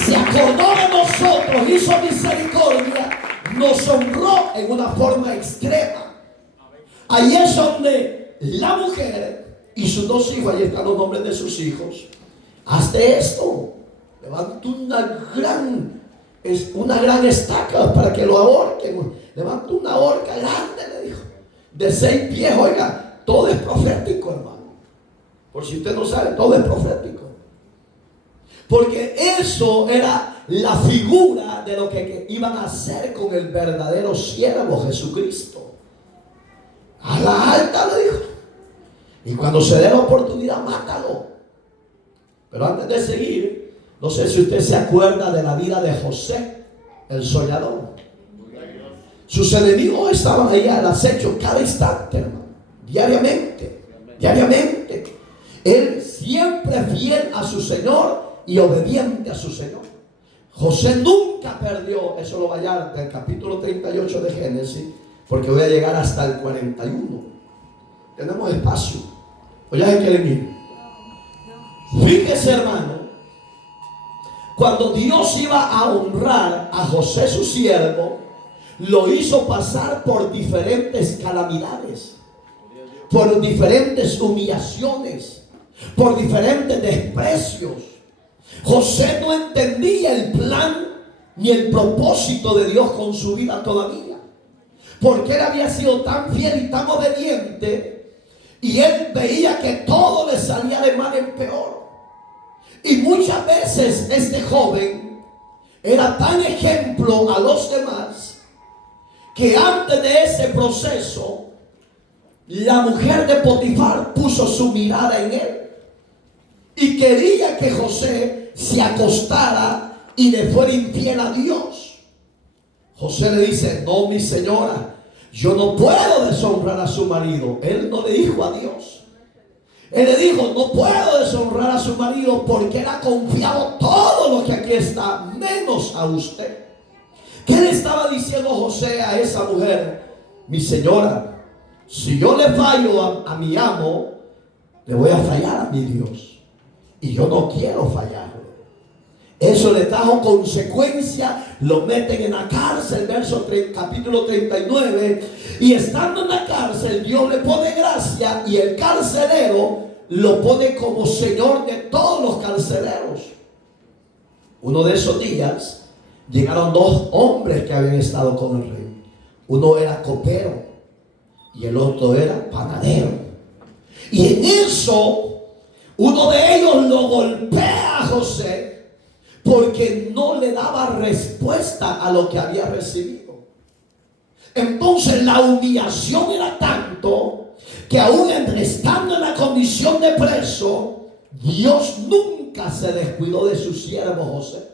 se acordó de nosotros, hizo misericordia, nos honró en una forma extrema. Ahí es donde la mujer y sus dos hijos, ahí están los nombres de sus hijos, hazte esto, levanta una gran estaca para que lo ahorquen, levanta una horca grande, le dijo, de 6 pies. Oiga, todo es profético, hermano. Por si usted no sabe, todo es profético. Porque eso era la figura de lo que iban a hacer con el verdadero siervo Jesucristo. A la alta, le dijo. Y cuando se dé la oportunidad, mátalo. Pero antes de seguir, no sé si usted se acuerda de la vida de José, el soñador. Sus enemigos estaban ahí al acecho cada instante, hermano. Diariamente. Él siempre fiel a su Señor y obediente a su Señor. José nunca perdió, eso lo va a hallar del capítulo 38 de Génesis, porque voy a llegar hasta el 41. Tenemos espacio. ¿O ya se quieren ir? Fíjese, hermano, cuando Dios iba a honrar a José su siervo, lo hizo pasar por diferentes calamidades, por diferentes humillaciones, por diferentes desprecios. José no entendía el plan ni el propósito de Dios con su vida todavía, porque él había sido tan fiel y tan obediente, y él veía que todo le salía de mal en peor. Y muchas veces este joven era tan ejemplo a los demás, que antes de ese proceso, la mujer de Potifar puso su mirada en él y quería que José se acostara y le fuera infiel a Dios. José le dice, no, mi señora, yo no puedo deshonrar a su marido. Él no le dijo a Dios. Él le dijo: no puedo deshonrar a su marido porque él ha confiado todo lo que aquí está, menos a usted. ¿Qué le estaba diciendo José a esa mujer? Mi señora, si yo le fallo a mi amo, le voy a fallar a mi Dios. Y yo no quiero fallarle. Eso le trajo consecuencia. Lo meten en la cárcel, capítulo 39. Y estando en la cárcel, Dios le pone gracia. Y el carcelero lo pone como señor de todos los carceleros. Uno de esos días llegaron dos hombres que habían estado con el rey. Uno era copero y el otro era panadero. Y en eso, uno de ellos lo golpea a José porque no le daba respuesta a lo que había recibido. Entonces la humillación era tanto que aún estando en la condición de preso, Dios nunca se descuidó de su siervo José.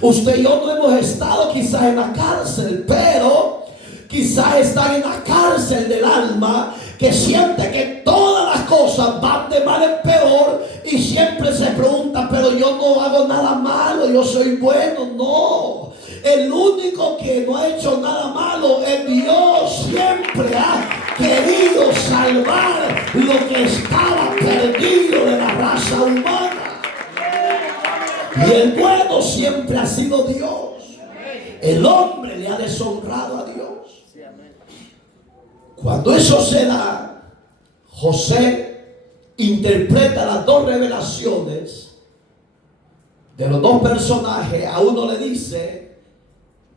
Usted y yo no hemos estado quizás en la cárcel, pero quizás están en la cárcel del alma, que siente que todas las cosas van de mal en peor y siempre se pregunta: pero yo no hago nada malo, yo soy bueno. No, el único que no ha hecho nada malo es Dios. Siempre ha querido salvar lo que estaba perdido de la raza humana. Y el bueno siempre ha sido Dios. El hombre le ha deshonrado a Dios. Cuando eso se da, José interpreta las dos revelaciones de los dos personajes. A uno le dice: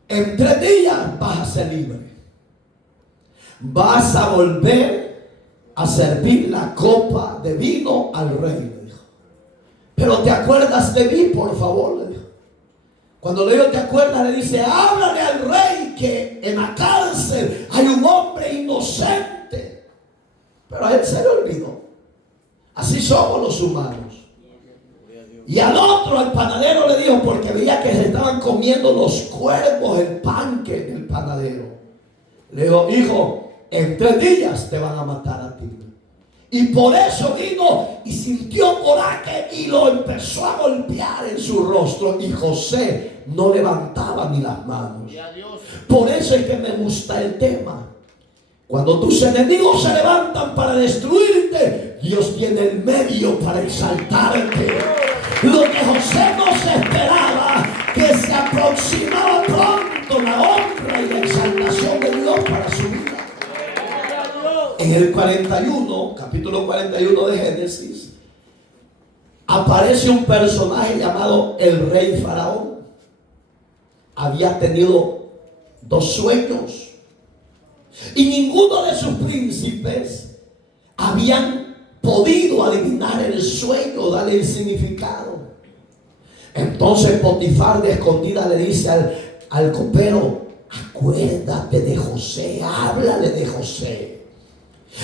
en 3 días vas a ser libre. Vas a volver a servir la copa de vino al rey. Pero te acuerdas de mí, por favor, le dijo. Cuando le digo te acuerdas, le dice: háblale al rey que en la cárcel hay un hombre inocente. Pero a él se le olvidó. Así somos los humanos. Y al otro, al panadero, le dijo, porque veía que se estaban comiendo los cuervos el pan que del panadero. Le dijo: hijo, en 3 días te van a matar a ti. Y por eso vino y sintió coraje y lo empezó a golpear en su rostro. Y José no levantaba ni las manos. Por eso es que me gusta el tema. Cuando tus enemigos se levantan para destruirte, Dios tiene el medio para exaltarte. Lo que José no se esperaba, que se aproximaba pronto la honra y la exaltación de Dios para su vida. En el 41, capítulo 41 de Génesis, aparece un personaje llamado el rey Faraón. Había tenido 2 sueños y ninguno de sus príncipes habían podido adivinar el sueño, darle el significado. Entonces Potifar de escondida le dice al copero: acuérdate de José, háblale de José.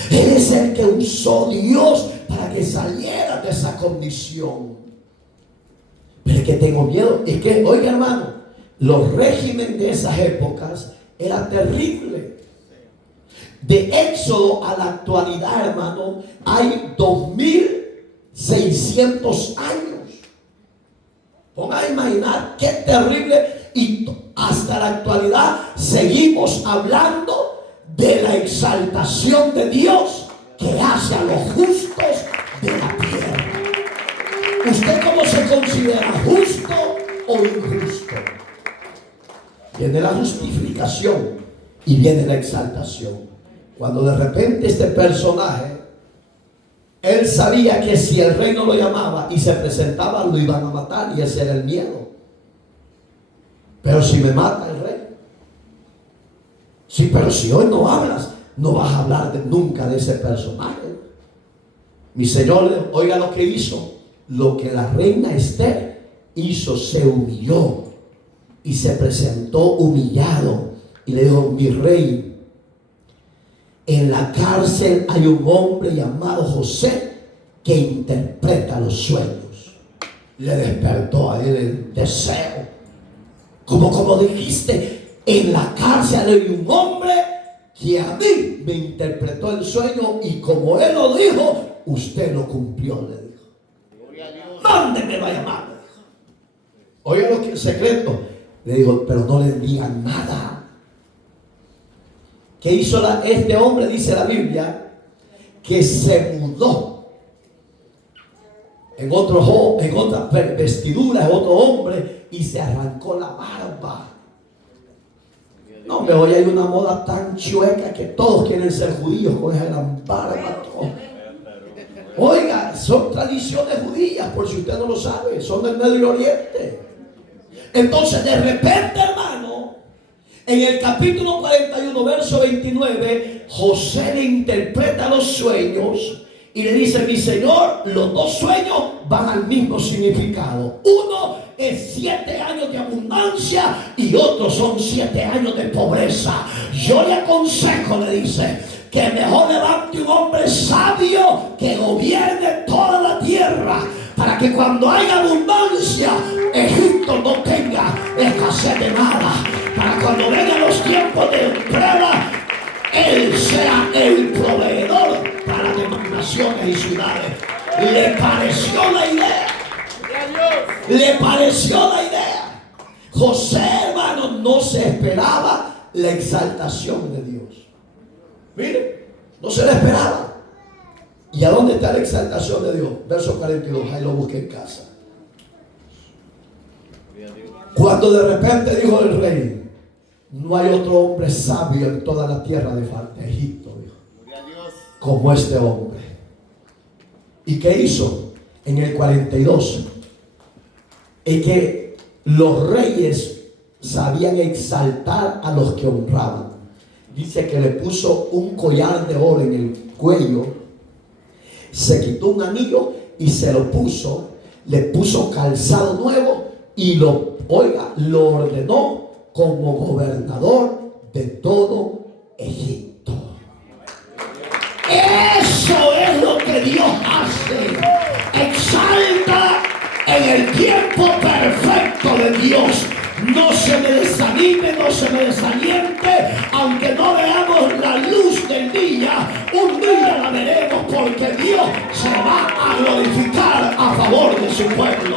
Él es el que usó Dios para que saliera de esa condición. Pero es que tengo miedo. Es que, oiga hermano, los regímenes de esas épocas eran terribles. De Éxodo a la actualidad, hermano, hay 2600 años. Ponga a imaginar qué terrible. Y hasta la actualidad seguimos hablando de la exaltación de Dios que hace a los justos de la tierra. ¿Usted cómo se considera, justo o injusto? Viene la justificación y viene la exaltación. Cuando de repente este personaje, él sabía que si el rey no lo llamaba y se presentaba, lo iban a matar, y ese era el miedo. Pero si me mata el rey, sí, pero si hoy no hablas, no vas a hablar nunca de ese personaje. Mi Señor, oiga lo que hizo. Lo que la reina Esther hizo, se humilló y se presentó humillado y le dijo: mi rey, en la cárcel hay un hombre llamado José que interpreta los sueños. Le despertó a él el deseo. Como dijiste, en la cárcel hay un hombre que a mí me interpretó el sueño, y como él lo dijo, usted lo cumplió, le dijo. Mándenmelo a llamar, le dijo. Oiga lo que es secreto. Le dijo, pero no le digan nada. ¿Qué hizo este hombre? Dice la Biblia que se mudó en otra vestidura, en otro hombre, y se arrancó la barba. No, me hoy hay una moda tan chueca que todos quieren ser judíos con esa gran barba. Oiga, son tradiciones judías, por si usted no lo sabe, son del Medio Oriente. Entonces, de repente, hermano, en el capítulo 41, verso 29, José le interpreta los sueños y le dice: mi señor, los dos sueños van al mismo significado. Uno es 7 años de abundancia y otro son 7 años de pobreza. Yo le aconsejo, le dice, que mejor levante un hombre sabio que gobierne toda la tierra, para que cuando haya abundancia, Egipto no tenga escasez de nada. Para cuando vengan los tiempos de prueba, Él sea el proveedor para demás naciones y ciudades. ¿Le pareció la idea? ¿Le pareció la idea? José, hermano, no se esperaba la exaltación de Dios. Mire, no se la esperaba. ¿Y a dónde está la exaltación de Dios? Verso 42, ahí lo busqué en casa. Cuando de repente dijo el rey: no hay otro hombre sabio en toda la tierra de Egipto, dijo, como este hombre. ¿Y qué hizo? En el 42, es que los reyes sabían exaltar a los que honraban. Dice que le puso un collar de oro en el cuello, se quitó un anillo y se lo puso, le puso calzado nuevo y lo ordenó como gobernador de todo Egipto. Eso es lo que Dios hace. Exalta en el tiempo perfecto de Dios. No se me desanime, no se me desaliente, aunque no veamos la luz del día, un día la veremos, porque Dios se va a glorificar a favor de su pueblo.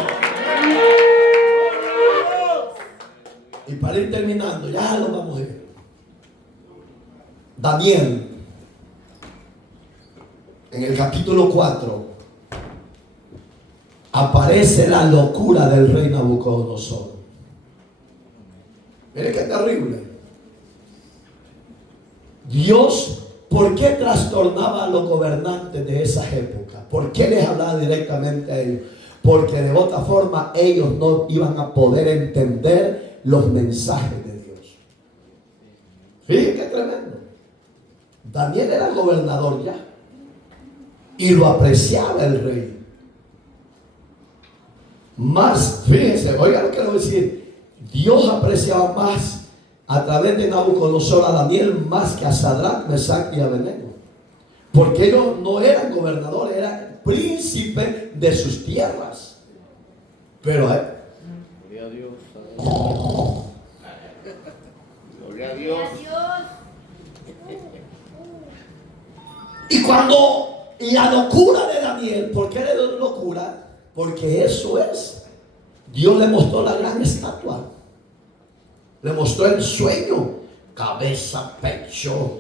Y para ir terminando, ya lo vamos a ver. Daniel, en el capítulo 4, aparece la locura del rey Nabucodonosor. Mire qué terrible. Dios, ¿por qué trastornaba a los gobernantes de esas épocas? ¿Por qué les hablaba directamente a ellos? Porque de otra forma ellos no iban a poder entender los mensajes de Dios. Fíjense qué tremendo. Daniel era el gobernador ya, y lo apreciaba el rey. Más, fíjense, oiga lo que le voy a decir. Dios apreciaba más a través de Nabucodonosor a Daniel más que a Sadrach, Mesach y Abednego, porque ellos no eran gobernadores, eran príncipes de sus tierras. Pero gloria a Dios. Gloria a Dios. Y cuando la locura de Daniel, ¿por qué le dio locura? Porque eso es. Dios le mostró la gran estatua. Le mostró el sueño. Cabeza, pecho,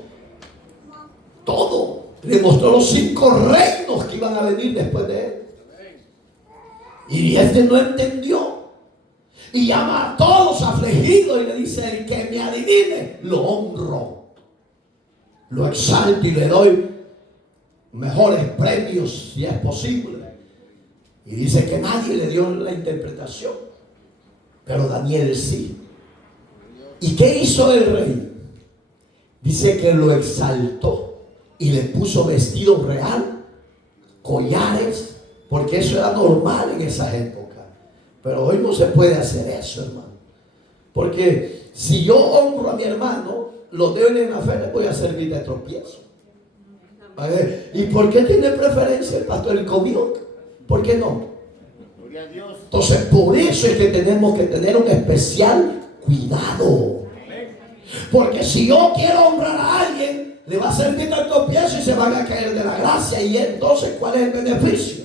todo. Le mostró los 5 reinos que iban a venir después de él. Y este no entendió. Y llama a todos afligidos y le dice: el que me adivine, lo honro, lo exalto y le doy mejores premios si es posible. Y dice que nadie le dio la interpretación, pero Daniel sí. ¿Y qué hizo el rey? Dice que lo exaltó y le puso vestido real, collares, porque eso era normal en esa época. Pero hoy no se puede hacer eso, hermano. Porque si yo honro a mi hermano, lo dejo en la fe, le voy a servir de tropiezo. ¿Y por qué tiene preferencia el pastor? ¿El comió? ¿Por qué no? Gloria a Dios. Entonces, por eso es que tenemos que tener un especial cuidado. Porque si yo quiero honrar a alguien, le va a servir de tropiezo y se van a caer de la gracia. Y entonces, ¿cuál es el beneficio?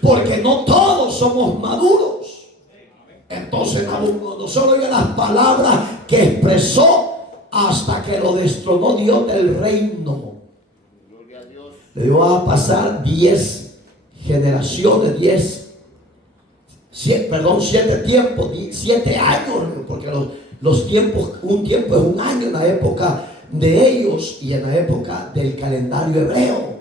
Porque no todos somos maduros. Entonces Nabucodonosor, oiga las palabras que expresó hasta que lo destronó Dios del reino. Gloria a Dios. Le iba a pasar 10 generaciones, 7 tiempos, 7 años, porque los tiempos, un tiempo es un año en la época de ellos y en la época del calendario hebreo.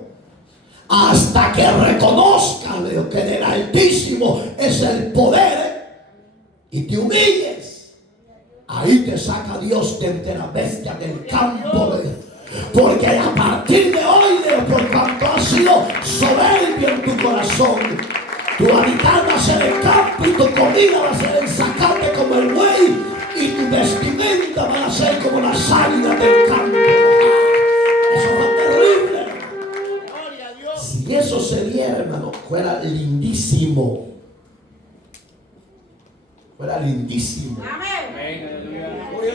Hasta que reconozcan que en el Altísimo es el poder y te humilles, ahí te saca Dios de entre las bestias del campo. Porque a partir de hoy, por cuanto has sido soberbio en tu corazón, tu habitar va a ser el campo y tu comida va a ser el zacate como el buey y tu vestimenta va a ser como las águilas del campo. Eso fue terrible. Gloria a Dios. Si eso se diera, hermano, fuera lindísimo. Fuera lindísimo.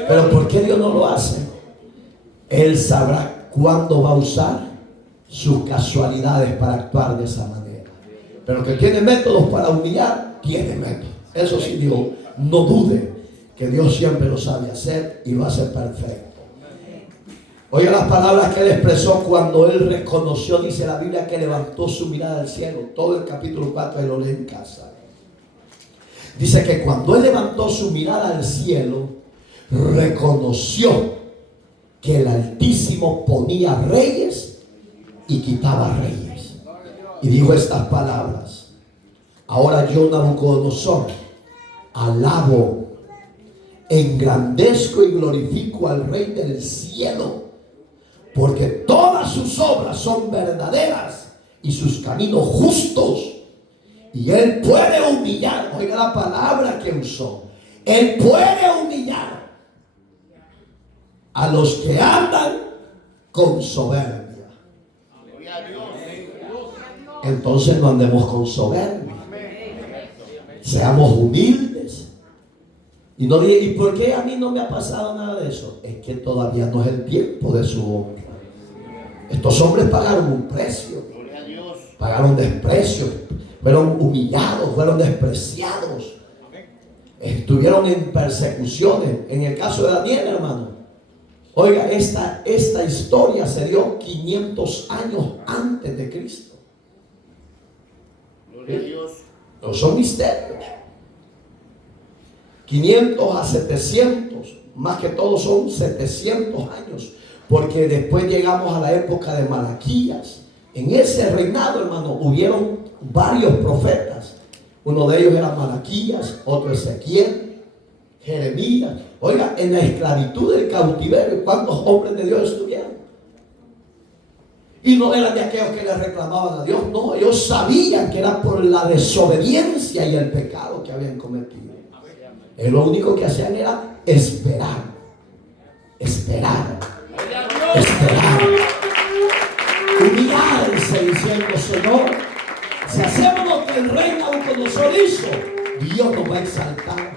Pero ¿por qué Dios no lo hace? Él sabrá cuándo va a usar sus casualidades para actuar de esa manera. Pero que tiene métodos para humillar, tiene métodos. Eso sí, digo, no dude que Dios siempre lo sabe hacer y lo hace perfecto. Oiga las palabras que él expresó cuando él reconoció, dice la Biblia, que levantó su mirada al cielo. Todo el capítulo 4 de lo lee en casa. Dice que cuando él levantó su mirada al cielo, reconoció que el Altísimo ponía reyes y quitaba reyes. Y dijo estas palabras: ahora yo, Nabucodonosor, alabo, engrandezco y glorifico al Rey del cielo, porque todas sus obras son verdaderas y sus caminos justos. Y él puede humillar, oiga la palabra que usó, él puede humillar a los que andan con soberbia. Gloria a Dios. Entonces no andemos con soberbia. Seamos humildes. Y no diga, ¿y por qué a mí no me ha pasado nada de eso? Es que todavía no es el tiempo de su honra. Estos hombres pagaron un precio. Gloria a Dios. Pagaron desprecio. Fueron humillados, fueron despreciados. Estuvieron en persecuciones. En el caso de Daniel, hermano. Oiga, esta historia se dio 500 años antes de Cristo. Gloria a Dios. No son misterios. 500 a 700, más que todo son 700 años, porque después llegamos a la época de Malaquías. En ese reinado, hermano, hubieron varios profetas. Uno de ellos era Malaquías, otro Ezequiel, Jeremías. Oiga, en la esclavitud del cautiverio, ¿cuántos hombres de Dios estuvieron? Y no eran de aquellos que le reclamaban a Dios, no, ellos sabían que era por la desobediencia y el pecado que habían cometido. Y lo único que hacían era esperar, esperar, esperar, humillarse diciendo: Señor, si hacemos lo que el rey Nabucodonosor hizo, Dios nos va a exaltar.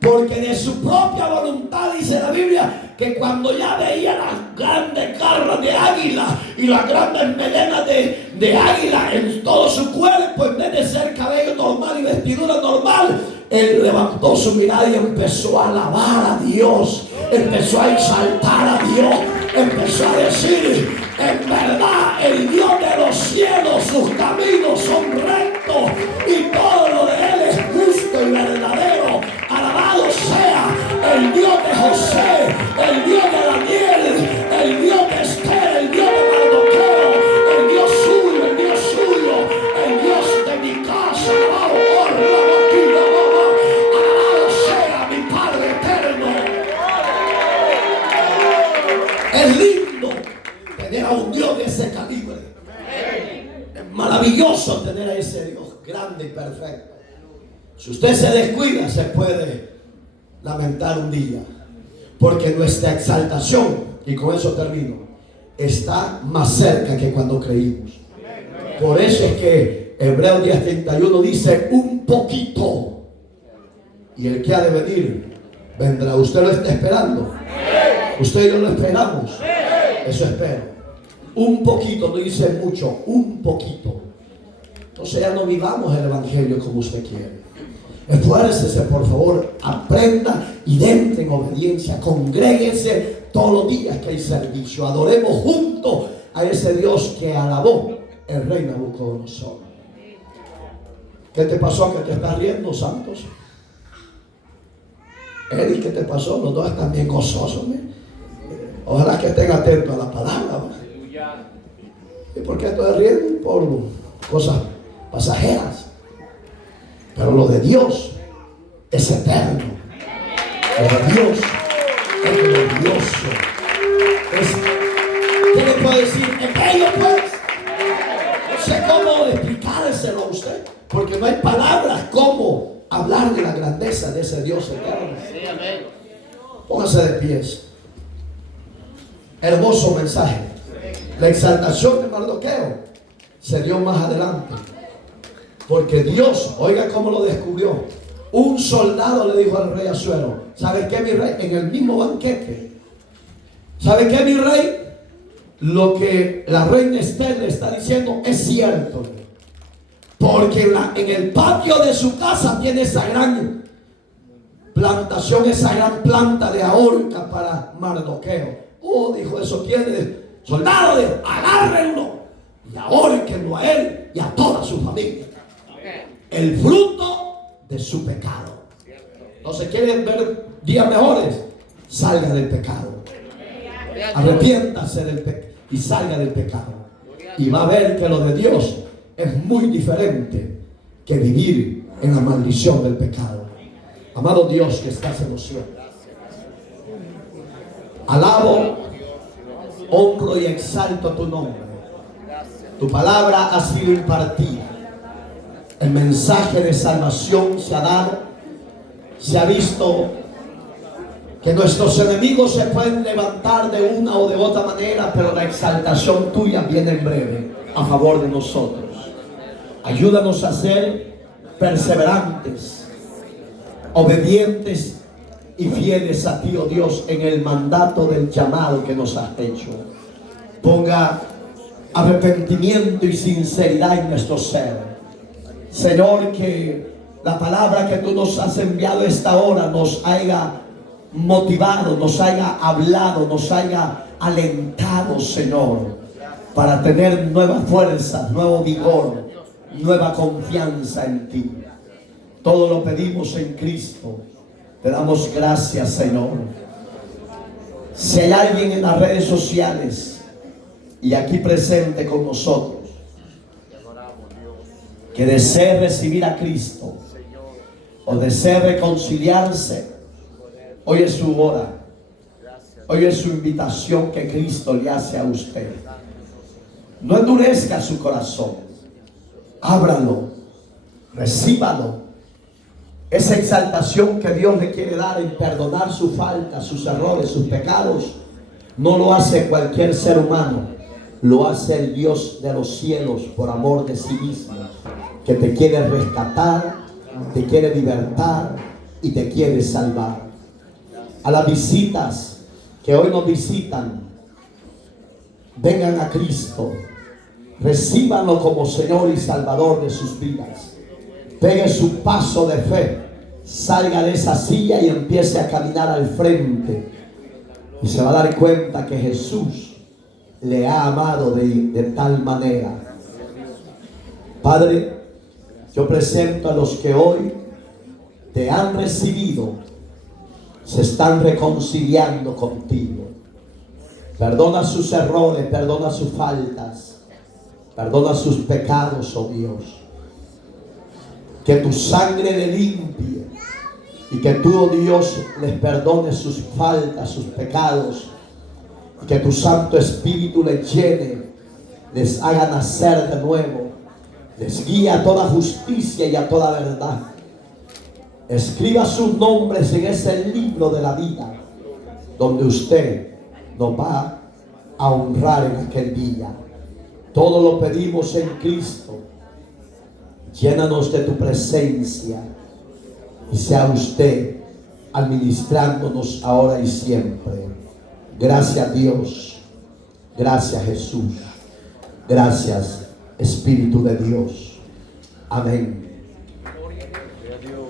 Porque de su propia voluntad dice la Biblia que cuando ya veía las grandes garras de águila y las grandes melenas de águila en todo su cuerpo, en vez de ser cabello normal y vestidura normal, él levantó su mirada y empezó a alabar a Dios, empezó a exaltar a Dios, empezó a decir: en verdad el Dios de los cielos, sus caminos son rectos y todo lo de él es justo y verdadero. Alabado sea el Dios de José, el Dios de Daniel, el Dios de Esther, el Dios de Mardoqueo, el Dios suyo, el Dios de mi casa. Alabado sea mi Padre eterno. Es lindo tener a un Dios de ese calibre. Es maravilloso tener a ese Dios grande y perfecto. Si usted se descuida, se puede lamentar un día, porque nuestra exaltación, y con eso termino, está más cerca que cuando creímos. Por eso es que Hebreos 10:31 dice: un poquito, y el que ha de venir vendrá. ¿Usted lo está esperando? ¿Usted y yo lo esperamos? Eso espero. Un poquito, no dice mucho, un poquito. Entonces ya no vivamos el evangelio como usted quiere. Esfuércese, por favor, aprenda y entre en obediencia. Congréguese todos los días que hay servicio. Adoremos juntos a ese Dios que alabó el rey Nabucodonosor. ¿Qué te pasó? ¿Que te estás riendo, santos? Eric, ¿qué te pasó? Los dos están bien gozosos, ¿eh? Ojalá que estén atentos a la palabra, ¿verdad? ¿Y por qué estoy riendo? Por cosas pasajeras. Pero lo de Dios es eterno. Lo de Dios es glorioso. ¿Qué le puedo decir? Es bello, pues. No sé cómo explicárselo a usted, porque no hay palabras como hablar de la grandeza de ese Dios eterno. Sí, amén. Póngase de pies. Hermoso mensaje. La exaltación de Mardoqueo se dio más adelante, porque Dios, oiga cómo lo descubrió. Un soldado le dijo al rey Asuero: ¿sabes qué, mi rey? En el mismo banquete. ¿Sabes qué, mi rey? Lo que la reina Esther le está diciendo es cierto, porque en el patio de su casa tiene esa gran plantación, esa gran planta de ahorca para Mardoqueo. Oh, dijo, eso tiene. Soldado, dijo, agárrenlo y ahórquenlo a él y a toda su familia. El fruto de su pecado. Entonces, ¿quieren ver días mejores? Salga del pecado. Arrepiéntase del pecado y salga del pecado. Y va a ver que lo de Dios es muy diferente que vivir en la maldición del pecado. Amado Dios que estás en los cielos, alabo, honro y exalto tu nombre. Tu palabra ha sido impartida. El mensaje de salvación se ha dado. Se ha visto que nuestros enemigos se pueden levantar de una o de otra manera, pero la exaltación tuya viene en breve a favor de nosotros. Ayúdanos a ser perseverantes, obedientes y fieles a ti, oh Dios, en el mandato del llamado que nos has hecho. Ponga arrepentimiento y sinceridad en nuestro ser. Señor, que la palabra que tú nos has enviado esta hora nos haya motivado, nos haya hablado, nos haya alentado, Señor, para tener nuevas fuerzas, nuevo vigor, nueva confianza en ti. Todo lo pedimos en Cristo. Te damos gracias, Señor. Si hay alguien en las redes sociales y aquí presente con nosotros que desee recibir a Cristo o desee reconciliarse, hoy es su hora. Hoy es su invitación que Cristo le hace a usted. No endurezca su corazón. Ábralo. Recíbalo. Esa exaltación que Dios le quiere dar en perdonar sus faltas, sus errores, sus pecados, no lo hace cualquier ser humano. Lo hace el Dios de los cielos por amor de sí mismo, que te quiere rescatar, te quiere libertar y te quiere salvar. A las visitas que hoy nos visitan, vengan a Cristo, recíbanlo como Señor y Salvador de sus vidas. Pegue su paso de fe, salga de esa silla y empiece a caminar al frente, y se va a dar cuenta que Jesús le ha amado de tal manera. Padre, yo presento a los que hoy te han recibido, se están reconciliando contigo. Perdona sus errores, perdona sus faltas, perdona sus pecados, oh Dios. Que tu sangre le limpie y que tú, oh Dios, les perdones sus faltas, sus pecados, y que tu Santo Espíritu les llene, les haga nacer de nuevo, les guía a toda justicia y a toda verdad. Escriba sus nombres en ese libro de la vida, donde usted nos va a honrar en aquel día. Todo lo pedimos en Cristo. Llénanos de tu presencia y sea usted administrándonos ahora y siempre. Gracias, Dios. Gracias, Jesús. Gracias, Espíritu de Dios. Amén. Gloria a Dios.